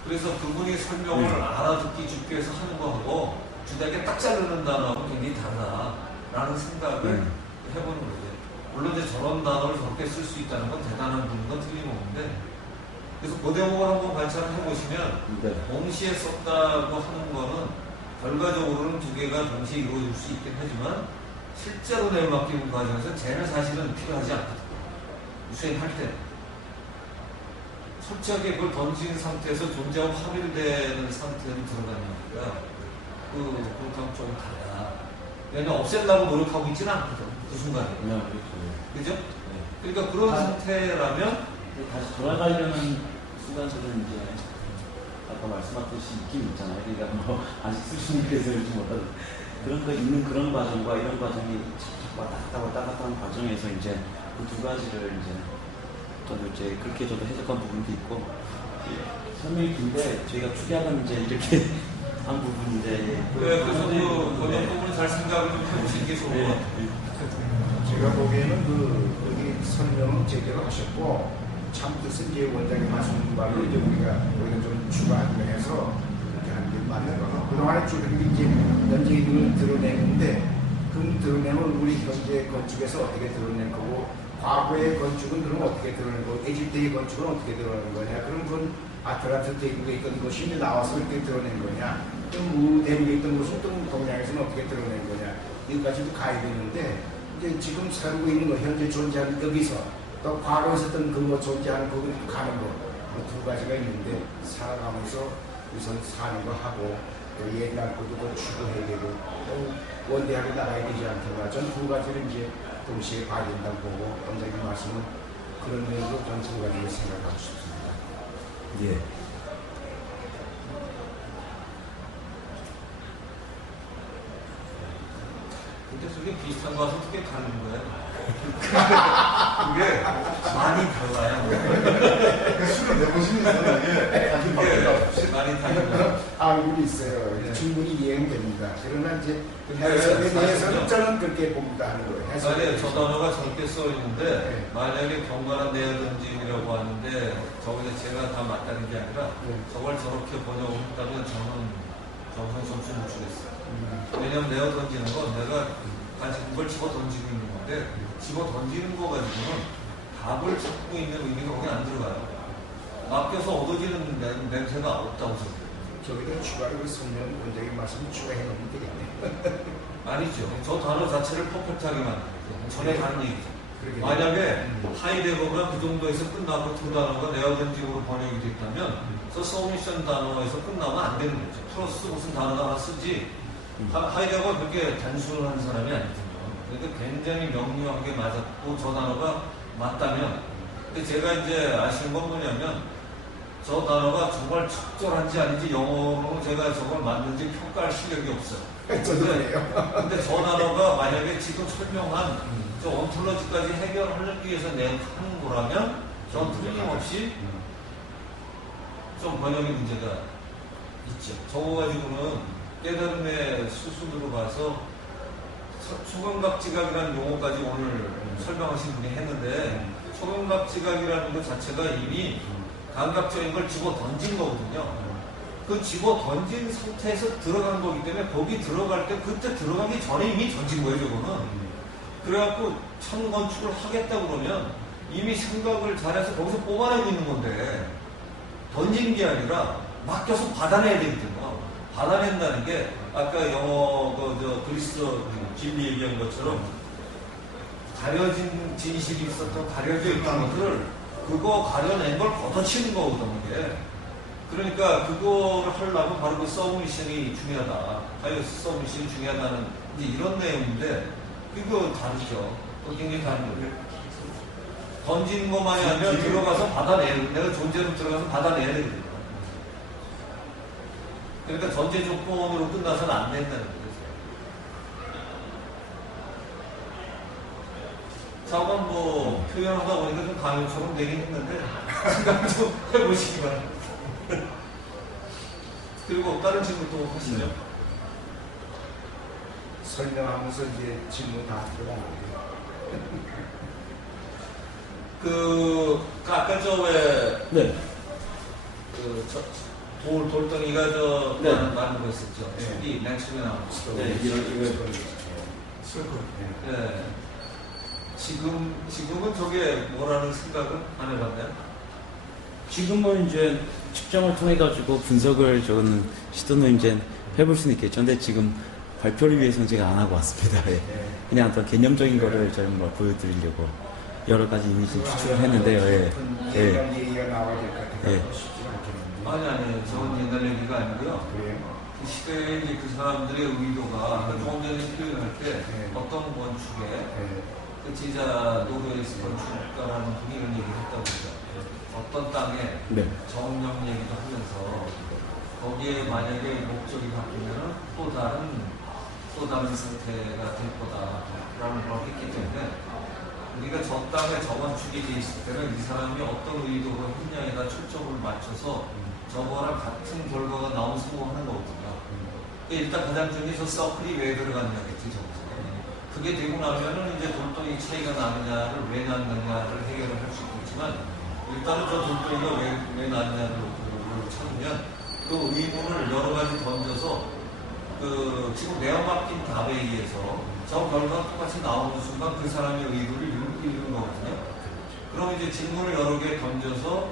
그래서 그분이 설명을 알아듣기 쉽게 해서 하는 거하고 주되게 딱 자르는 단어하고 굉장히 다르다라는 생각을 해보는 거죠. 물론 이제 저런 단어를 저렇게 쓸 수 있다는 건 대단한 분인 건 틀림없는데 그래서 그 대목을 한번 관찰을 해보시면 동시에 썼다고 하는 거는 결과적으로는 두 개가 동시에 이루어질 수 있긴 하지만 실제로 내맡기는 과정에서 쟤는 사실은 필요하지 않거든요. 수행할 때 솔직하게 그걸 던진 상태에서 존재하고 합일되는 상태로 들어가니까 그렇다면 조금 달라. 왜냐면 없애려고 노력하고 있지는 않거든. 그 순간에. 그죠? 그러니까 그런 상태라면 다시 돌아가려는 순간들은 이제 아까 말씀하셨듯이 느낌이 있잖아요. 그러니까 뭐 아직 수신이 그래서 요즘 못하는 그런 거 있는 그런 과정과 이런 과정이 왔다 갔다 하는 과정에서 이제 그 두 가지를 이제 저도 이제 그렇게 저도 해석한 부분도 있고 설명이 긴데 저희가 추기하면 이제 이렇게 한 부분인데 그래서 그 본인 부분을 잘 생각을 좀 해보시는 게 좋은 것 같아요. 제가 보기에는 여기 설명은 제대로 하셨고 참 뜻은 이제 원장님 말씀 말로 이제 우리가 좀 추가해서 그렇게 하는 게 맞는 거고 그동안에 쭉 이제 연재기능을 드러내는데 그 드러내면 우리 현재 건축에서 어떻게 드러낼 거고 과거의 건축은 그럼 어떻게 드러낼 거고 에집트의 건축은 어떻게 드러내는 거냐 그럼 그건 아틀란트 대륙에 있던 것이 이제 나와서 이렇게 드러낸 거냐 또 대륙에 있던 것은 또 동양에서는 어떻게 드러낸 거냐 여기까지도 가야 되는데 이제 지금 살고 있는 거 현재 존재하는 여기서 또 과거에 있었던 그거 존재하는 거기로 가는 거 두 가지가 있는데 살아가면서 우선 사는 거 하고 또 옛날 것도 또 추구해야 되고 또 원대하게 나가야 되지 않더라 전 두 가지를 이제 동시에 봐야 된다고 보고 원장님 말씀은 그런 면으로 전 두 가지를 생각하고 싶습니다. 예. 근데 저게 비슷한 거 같아서 어떻게 다른 거예요? 그게 많이 달라요. 그 술을 내보시면서 그게 많이 다른 거예요. 알고 있어요. 네. 충분히 이해됩니다. 그러나 이제 그 해석에 대해서는 저는 그렇게 봅니다 하는 거예요. 만약에 저 단어가 저렇게 써 있는데 네. 만약에 경관한 내어던짐이라고 하는데 저거는 제가 다 맞다는 게 아니라 저걸 저렇게 번역을 했다면 저는 정상 점수 못 주겠어요. 왜냐면 내어던지는 건 내가 가지고 걸 집어 던지고 있는 건데 집어 던지는 거 가지고는 답을 찾고 있는 의미가 거기 안 들어가요. 맡겨서 얻어지는 냄새가 없다고 생각해요. 저기다 추가로 그 설명 원장님 말씀 추가해 놓으면 되겠네요. 아니죠. 저 단어 자체를 퍼펙트하게 만들어요. 전에 다른 얘기죠. 그러게 만약에 하이데거가 그 정도에서 끝나고 두 단어가 네어던직으로 번역이 됐다면 저 서미션 단어에서 끝나면 안 되는 거죠. 플러스 무슨 단어가 하나 쓰지 하이데거가 그렇게 단순한 사람이 아니거든요. 그러니까 굉장히 명료하게 맞았고 저 단어가 맞다면 근데 제가 이제 아시는 건 뭐냐면 저 단어가 정말 적절한지 아닌지 영어로 제가 저걸 맞는지 평가할 실력이 없어요. 저도 그래요. 근데 저 단어가 만약에 지금 설명한 저 온톨로지까지 해결하기 위해서 하는 거라면 전 틀림없이 좀 번역의 문제가 있죠. 저거 가지고는 깨달음의 수순으로 봐서 초경각지각이라는 용어까지 오늘 설명하신 분이 했는데 초경각지각이라는 것 자체가 이미 감각적인 걸 집어 던진 거거든요. 그 집어 던진 상태에서 들어간 거기 때문에 거기 들어갈 때 그때 들어가기 전에 이미 던진 거예요, 저거는. 그래갖고 천건축을 하겠다 그러면 이미 생각을 잘해서 거기서 뽑아내고 있는 건데 던진 게 아니라 맡겨서 받아내야 되거든요. 받아낸다는 게 아까 영어 그리스 길리 얘기한 것처럼 가려진 진실이 있었던 가려져 있던 것들을 그거 가려낸 걸 걷어치는 거거든요. 이게. 그러니까 그거를 하려면 바로 그 서브미션이 중요하다. 바이오스 서브미션이 중요하다는 이제 이런 내용인데 그거 다르죠. 또 굉장히 다른 거예요. 던지는 것만이 아니라 들어가서 받아내는 내가 존재로 들어가서 받아내야 되거든요. 그러니까 전제 조건으로 끝나서는 안 된다는 거죠. 자관 뭐 표현하다 보니까 좀 강요처럼 되긴 했는데 생각 좀 해보시기 바랍니다. 그리고 다른 질문 또 하시죠. 설명하면서 이제 질문 다 들어가는데. 아까 저왜 네. 돌덩이가 네. 많은 거 있었죠. 네. 이 냉수에 나온 거. 네, 이거 네. 지금은 저게 뭐라는 생각은 안 해봤나요? 지금은 이제 측정을 통해 가지고 분석을 저는 시도는 이제 해볼 수는 있겠죠. 근데 지금 발표를 위해서는 제가 안 하고 왔습니다. 예. 그냥 어떤 개념적인 거를 저는 뭐 보여드리려고 여러 가지 이미 좀 추출을 했는데요. 예. 옛날 얘기가 나와야 될 것 같아요. 예. 쉽지 않겠는데. 아니, 저건 옛날 얘기가 아니고요. 그래요? 그 시대에 이제 그 사람들의 의도가 아까 조금 전에 표현할 때 네. 어떤 건축에 네. 그 제자 노베리스 건축가라는 분이 이런 얘기를 했다고 그러죠. 어떤 땅에 네. 정령 얘기도 하면서 거기에 만약에 목적이 바뀌면 또 다른 상태가 될 거다라는 걸 했기 때문에 우리가 저 땅에 저건축이 돼 있을 때는 이 사람이 어떤 의도로 했냐에다 초점을 맞춰서 저거랑 같은 결과가 나오면 성공하는 거거든요. 일단 가장 중요한 저 서클이 왜 들어갔냐겠지, 저거죠. 그게 되고 나면은 이제 돌덩이 차이가 나느냐를 왜 났느냐를 해결을 할 수 있지만 일단은 저 돌덩이가 왜 났냐를 찾으면 그 의문을 여러 가지 던져서 지금 내용 바뀐 답에 의해서 저 결과가 똑같이 나오는 순간 그 사람의 의도를 이루는 거거든요. 그럼 이제 질문을 여러 개 던져서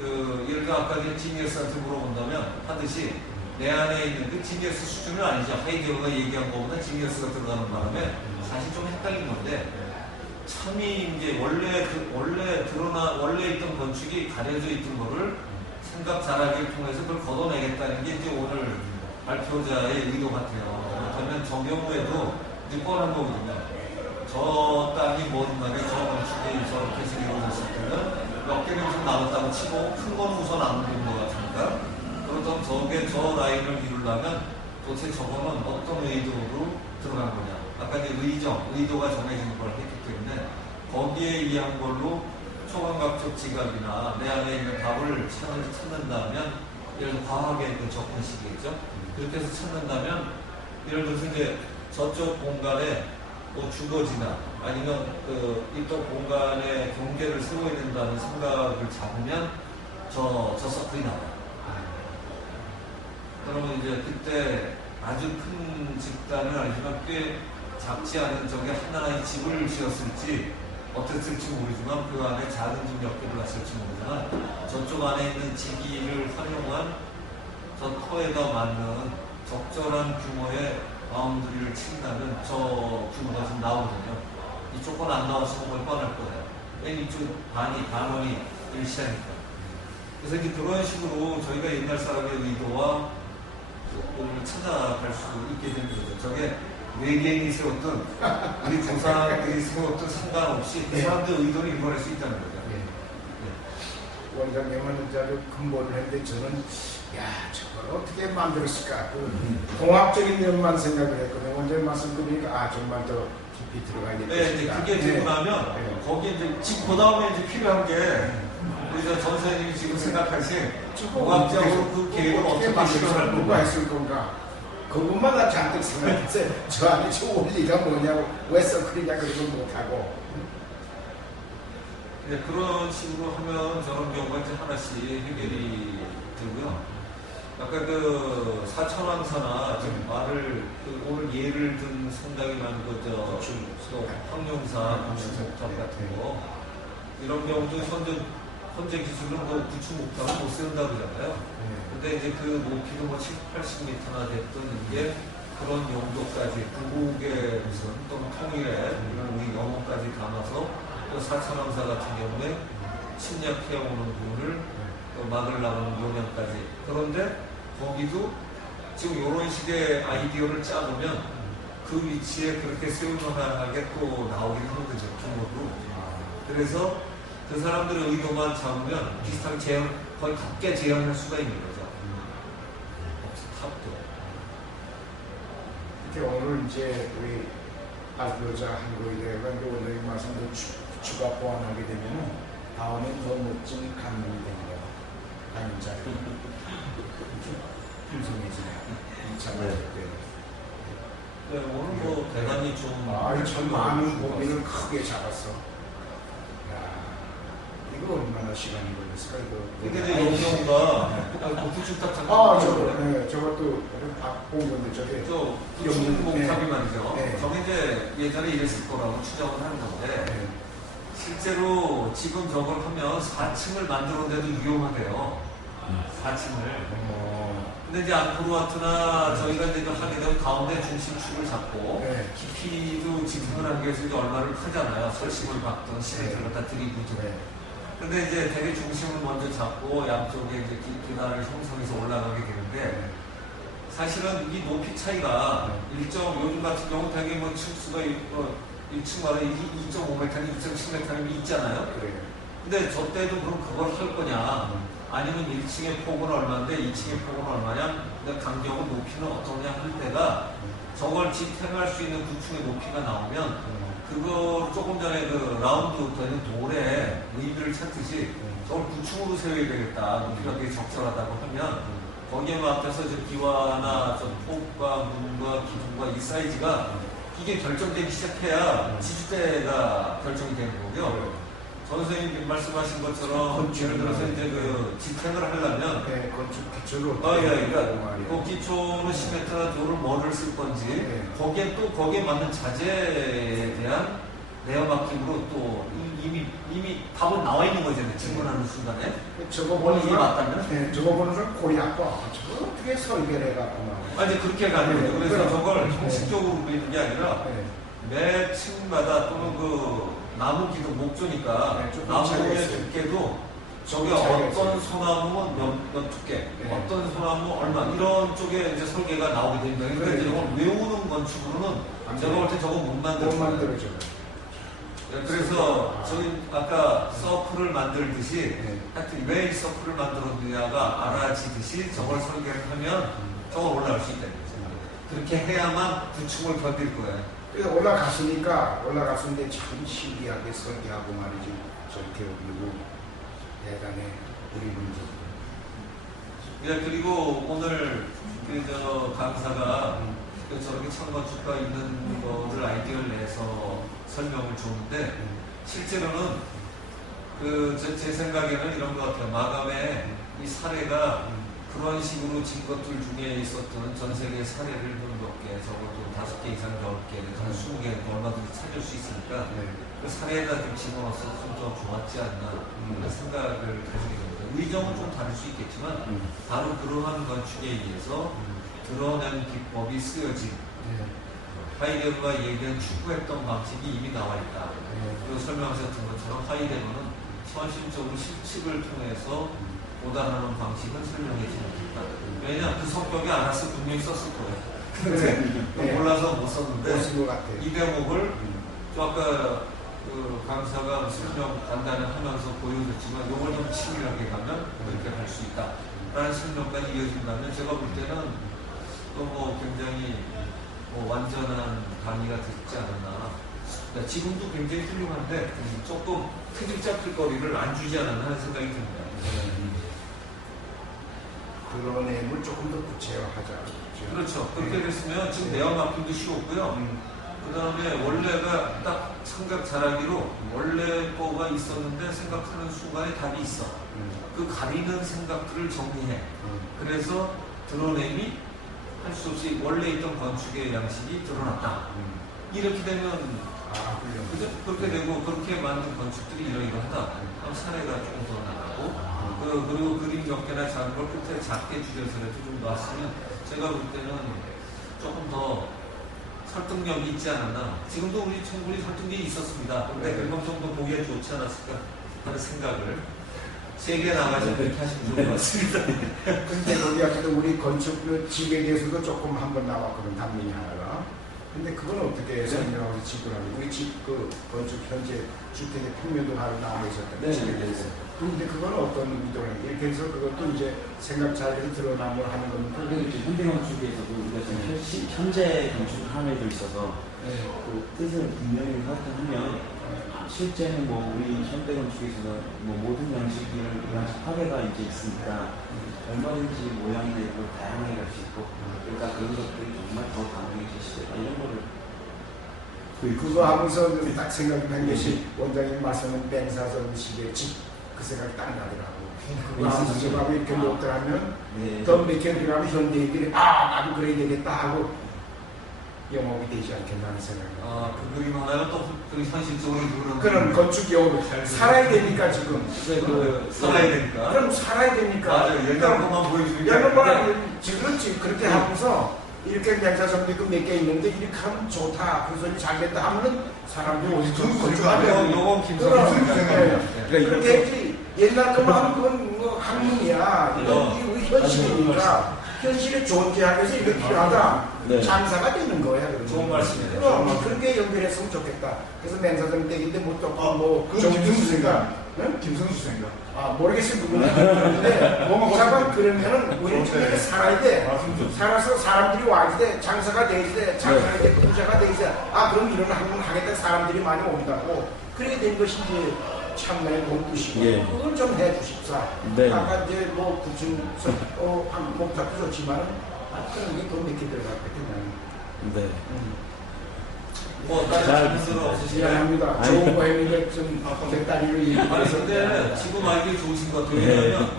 예를 들어 아까 지니어스한테 물어본다면 하듯이 내 안에 있는 그 지니어스 수준은 아니죠. 하이데거가 얘기한 것보다 지니어스가 들어가는 바람에 사실 좀 헷갈린 건데 참이 이제 원래 있던 건축이 가려져 있던 거를 생각 잘하기를 통해서 그걸 걷어내겠다는 게 이제 오늘 발표자의 의도 같아요. 그렇다면 저 경우에도 이제 뻔한 거거든요. 저 땅이 뭐든 간에 저 건축이 저렇게 해서 이루어졌을 때는 몇 개는 좀 남았다고 치고 큰 건 우선 안 되는 것 같으니까 그렇다면 저 라인을 이루려면 도대체 저거는 어떤 의도로 들어간 거냐. 아까 이제 의도가 정해지는 걸 했기 때문에 거기에 의한 걸로 초감각적 지각이나 내 안에 있는 답을 찾는다면 예를 들어 과학의 그 접근식이겠죠. 그렇게 해서 찾는다면 예를 들어서 이제 저쪽 공간에 뭐 주거지나 아니면 이쪽 공간의 경계를 세워야 된다는 생각을 잡으면 저 서클이 나와요. 그러면 이제 그때 아주 큰 집단은 아니지만 꽤 작지 않은 저게 하나의 집을 지었을지 어땠을지 모르지만 그 안에 작은 집 몇 개를 놨을지 모르지만 저쪽 안에 있는 지기를 활용한 저 터에다 맞는 적절한 규모의 바운드리를 친다면 저 규모가 좀 나오거든요. 이쪽 건 안 나와서 그걸 뻔할 거예요. 맨 이쪽 반원이 일시하니까. 그래서 이제 그런 식으로 저희가 옛날 사람의 의도와 찾아갈 수 있게 되는 거죠. 저게 외계인이 세웠던 우리 조상들이 세웠던 상관없이 그 사람들 의도를 이루어낼 수 있다는 거죠. 원장님은 저를 근본을 했는데 저는 저걸 어떻게 만들었을까 공학적인 면만 생각을 했거든요. 원장님 말씀 드리니까 정말 더 깊이 들어가야겠다. 네, 이제 그게 되고 나면 거기에 이제 지금 그 다음에 이제 필요한 게 우리 전 선생님이 지금 생각하신 공학적으로 그 계획을 어떻게 실현할 누가 했을 건가? 그것만 다 잔뜩 생각했어요. 저 안에 저 원리가 뭐냐고 왜 서클이냐 그런 걸 못하고. 네, 그런 식으로 하면 저런 경우가 이제 하나씩 해결이 되고요. 아까 그 사천왕사나 지금 말을 그 오늘 예를 든 상당히 많은 거저 또 황룡사, 구충목탑 같은 거 이런 경우도 현재 기술은 뭐 구충목탑은 못 세운다 그러잖아요. 근데 이제 그 높이도 뭐 70, 80m나 됐던 이게 그런 용도까지 구국의 무슨 또는 통일의 이런 우리 영혼까지 담아서 또 사천왕사 같은 경우에 침략해오는 분을 또 막으려는 요령까지. 그런데 거기도 지금 이런 식의 아이디어를 짜보면 그 위치에 그렇게 세울만하게 또 나오긴 하는 거죠, 규모도. 그래서 그 사람들의 의도만 잡으면 비슷하게 거의 같게 재현할 수가 있는 거죠. 탑도. 이렇게 오늘 이제 우리 알고자 한국에 대해서 오늘 말씀도 추가 보완하게 되면 다음엔 더 멋진 강연이 됩니다. 강연자 풍성해지네요. 네, 오늘 뭐 대단히 좀. 참 많은 고민을 크게 잡았어. 야, 이거 얼마나 시간이 걸렸을까 이거. 근데 이제 영경가 구축탑 저것도 본 건데 저게 저 구축목탑이 말이죠. 네. 저게 이제 예전에 이랬을 거라고 추정을 하는 건데 실제로 지금 저걸 하면 4층을 만들었는데도 위험하대요. 4층을. 근데 이제 앙코르와트나 저희가 이제 하게 되면 가운데 중심축을 잡고 깊이도 지탱을 하기 위해서 이제 얼마를 하잖아요. 설심을 박든 시멘트를 갖다 들이부든. 근데 이제 대개 중심을 먼저 잡고 양쪽에 이제 계단을 형성해서 올라가게 되는데 사실은 이 높이 차이가 요즘 같은 경우 대개 뭐 층수가 1층마다 2.5m니 2.7m니 있잖아요. 근데 저 때도 그럼 그걸 할 거냐? 아니면 1층의 폭은 얼마인데 2층의 폭은 얼마냐? 근데 간격은 높이는 어떠냐 할 때가 저걸 지탱할 수 있는 구층의 높이가 나오면 그거 조금 전에 그 라운드 되는 돌에 의미를 찾듯이 저걸 구층으로 세워야 되겠다. 높이가 되게 적절하다고 하면 거기에 맞춰서 저 기와나 저 폭과 문과 기둥과 이 사이즈가 이게 결정되기 시작해야 지주대가 결정이 되는 거고요. 선생님 말씀하신 것처럼 예를 들어서 이제 그 지탱을 하려면 건축 기초로 그러니까 그 기초는 10m나 돌을 뭐를 쓸 건지 거기에 맞는 자재에 대한 내어 맡김으로 또 이미 답은 나와 있는 거잖아요. 질문하는 순간에 저거 보는 이게 맞다면 저거 보는 사람 골이 아파. 저거 어떻게 설계를 해갖고 아니 그렇게 가는 거죠. 그래서 저걸 형식적으로 그리는 게 아니라 매 층마다 또는 그 나무 기둥 목조니까 나무의 두께도 저게 어떤 소나무는 몇 두께, 어떤 소나무 얼마 이런 쪽에 이제 설계가 나오게 됩니다. 그러니까 이제 이걸 외우는 건축으로는 제가 볼 때 저거 못 만들어요. 그래서 저희 아까 서클을 만들듯이 하여튼 왜 이 서클을 만들었느냐가 알아지듯이 저걸 설계를 하면 저걸 올라갈 수 있다는 거죠. 그렇게 해야만 구축을 견딜 거예요. 그래서 올라갔는데 참 신기하게 설계하고 말이지. 저렇게 올리고 대단해. 우리 문제. 그리고 오늘 그 강사가 저렇게 창건축가 있는 거를 아이디어를 내서 설명을 줬는데 실제로는 제 생각에는 이런 것 같아요. 마감에 이 사례가 그런 식으로 진 것들 중에 있었던 전 세계 사례를 몇 개, 적어도 5개 이상 넘게, 한 20개 얼마든지 찾을 수 있으니까 그 사례에다 좀 집어넣어서 좀 더 좋았지 않나 그런 생각을 가지게 됩니다. 의정은 좀 다를 수 있겠지만 바로 그러한 건축에 의해서 드러낸 기법이 쓰여진 하이데거가 얘기한 추구했던 방식이 이미 나와 있다. 그리고 설명하셨던 것처럼 하이데거는 선심적으로 실측을 통해서 보다하는 방식은 설명해 주니다. 왜냐 그 성격이 알아서 분명히 썼을 거예요. 근데 몰라서 못 썼는데 이 대목을 또 아까 그 강사가 설명 간단히 하면서 보여줬지만 이걸 좀 치밀하게 가면 그렇게 할 수 있다. 라는 설명까지 이어진다면 제가 볼 때는 또 뭐 굉장히 완전한 강의가 됐지 않았나. 지금도 굉장히 훌륭한데 조금 트집 잡힐 거리를 안 주지 않았나 하는 생각이 듭니다. 그런 내용을 조금 더 구체화하자. 그렇죠. 그렇게 됐으면 지금 내용 맡김도 쉬웠고요. 그 다음에 원래가 딱 생각 잘하기로 원래 거가 있었는데 생각하는 순간에 답이 있어. 그 가리는 생각들을 정리해. 그래서 드러냄이 할 수 없이 원래 있던 건축의 양식이 드러났다. 이렇게 되면 아, 그래요. 그죠? 그렇게 되고 그렇게 만든 건축들이 이러이러하다. 그럼 사례가 조금 더 나가고 그리고 그림 몇 개나 작은 걸 끝에 작게 줄여서라도 좀 놨으면 제가 볼 때는 조금 더 설득력이 있지 않았나. 지금도 우리 충분히 설득력이 있었습니다. 근데 그건 좀 더 보기에 좋지 않았을까 하는 생각을 세계 나가서 그렇게 하시면 좋을 것 같습니다. 근데 거기 아까도 우리 건축 그 집에 대해서도 조금 한번 나왔거든, 단면이 하나가. 근데 그건 어떻게 설명하고 지구라고 우리 집 그 건축 현재 주택의 평면도 하나 나와 있었던 네, 집에 네, 대해서. 네. 근데 그건 어떤 의도로 이렇게 해서 그것도 이제 생각 자리를 드러나면 하는 겁니까? 그리고 이제 현대 건축에서도 우리가 지금 현재 건축 함에도 있어서 네. 그 뜻을 분명히 설정하면 실제는 뭐 우리 현대 건축에서는 뭐 모든 양식 파괴가 이제 있으니까 얼마든지 모양이나 이런 걸 다양하게 갈 수 있고 그러니까 그런 것들이 정말 더 가능해질 시대다 이런 거를 그거 하면서 딱 생각이 난 것이 원장님 말씀은 뱅사전식의 집 그 생각이 딱 나더라고. 그거 하면서 저하고 이렇게 놓더라면 네. 더 몇 개 들어가면 현대인들이 나도 그래야 되겠다 하고 영업이 되지 않겠나 하는 생각이 나요. 그 그림 하나가 또 그 현실적으로 누르는 그런 건축 영업을 살아야 되니까 지금. 살아야 되니까. 그럼 살아야 되니까. 맞아요. 옛날 것만 보여주니까. 여러분 그렇지 그렇게 하고서 이렇게 맹사선비 몇 개 있는데 이렇게 하면 좋다 그 소리 잘 됐다 하면은 사람들이 어디서 건축하면 요건 김성수 그렇게 해야지. 옛날 것만 그건 뭐 학문이야. 이건 우리 현실이니까 현실에 존재하기 위해서 이게 필요하다. 네. 장사가 되는 거야. 그러면. 좋은 말씀이네요. 그럼 그렇게 연결했으면 좋겠다. 그래서 맹사선 댁인데 뭐 조금 뭐 그건 정준수 김성수인가? 응? 김성수 생각. 아 모르겠어요 그분은. 그런데 잠깐 그러면은 우리 중에 살아야 돼. 살아서 사람들이 와야 돼. 장사가 돼야 돼. 장사가 돼. 부자가 돼야 돼. 아 그럼 이런 학문 하겠다. 사람들이 많이 온다고. 그렇게 된 것이 이제 참나의 본 뜻이고 예. 그걸 좀 해주십사. 네. 아까 이제 뭐 구층 목작도 좋지만은 그런 게 더 몇 개 들어갈 것 같아요. 네. 뭐 다른 질문들은 없으시나요? 미안합니다. 아니. 좋은 거 했는데 좀 제 딸이로 아니 얘기해서. 근데 지금 알기 좋으신 것 같아요. 왜냐면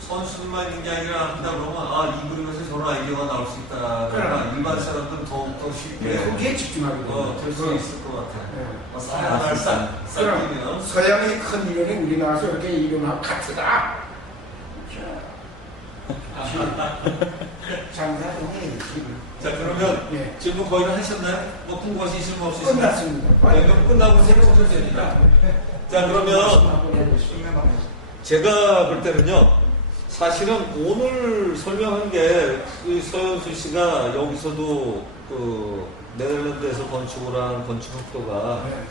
선수들만 있는 게 아니라 한다 그러면 이 그림에서 저런 아이디어가 나올 수 있다. 그러나 일반 사람들은 더욱더 쉽게 거기에 집중하게 됩니다. 될 수 있을 것 같아요. 네. 하나를 싹 끼면 그럼 서양의 큰 이론이 우리나라에서 이렇게 이론하고 같으다. 장사도 해야지. 자 그러면 예. 질문 거의 다 하셨나요? 뭐 궁금하신 질문 없으시나요? 끝났습니다. 네, 그럼 끝나고 생각하셔도 됩니다. 자 그러면 한번 해보시죠. 제가 볼 때는요, 사실은 오늘 설명한 게 서현수 씨가 여기서도 그 네덜란드에서 건축을 한 건축 학도가 네.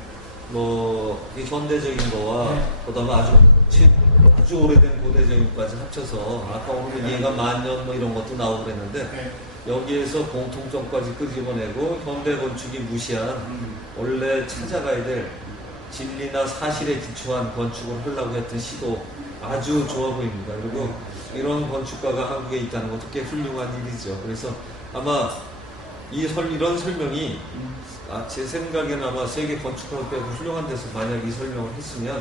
뭐 이 현대적인 거와 네. 그다음에 아주 오래된 고대적인 것까지 합쳐서 아까 오늘 얘가 만년 뭐 이런 것도 나오고 그랬는데 네. 여기에서 공통점까지 끄집어내고 현대 건축이 무시한 원래 찾아가야 될 진리나 사실에 기초한 건축을 하려고 했던 시도 아주 좋아 보입니다. 그리고 이런 건축가가 한국에 있다는 것도 꽤 훌륭한 일이죠. 그래서 아마 이런 설명이 제 생각에는 아마 세계 건축가들도 훌륭한 데서 만약 이 설명을 했으면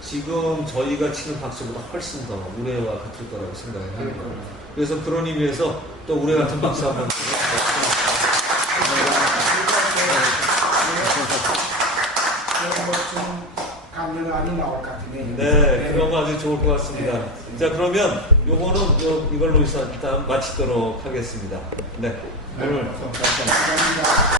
지금 저희가 치는 박수보다 훨씬 더 우레와 같을 거라고 생각을 합니다. 그래서 그런 의미에서 또 우레 같은 박수 한번 좀 강연안이 나올 것 같은데. 네, 그러면 아주 좋을 것 같습니다. 자, 그러면 요거는 이걸로 일단 마치도록 하겠습니다. 네, 오늘 감사합니다.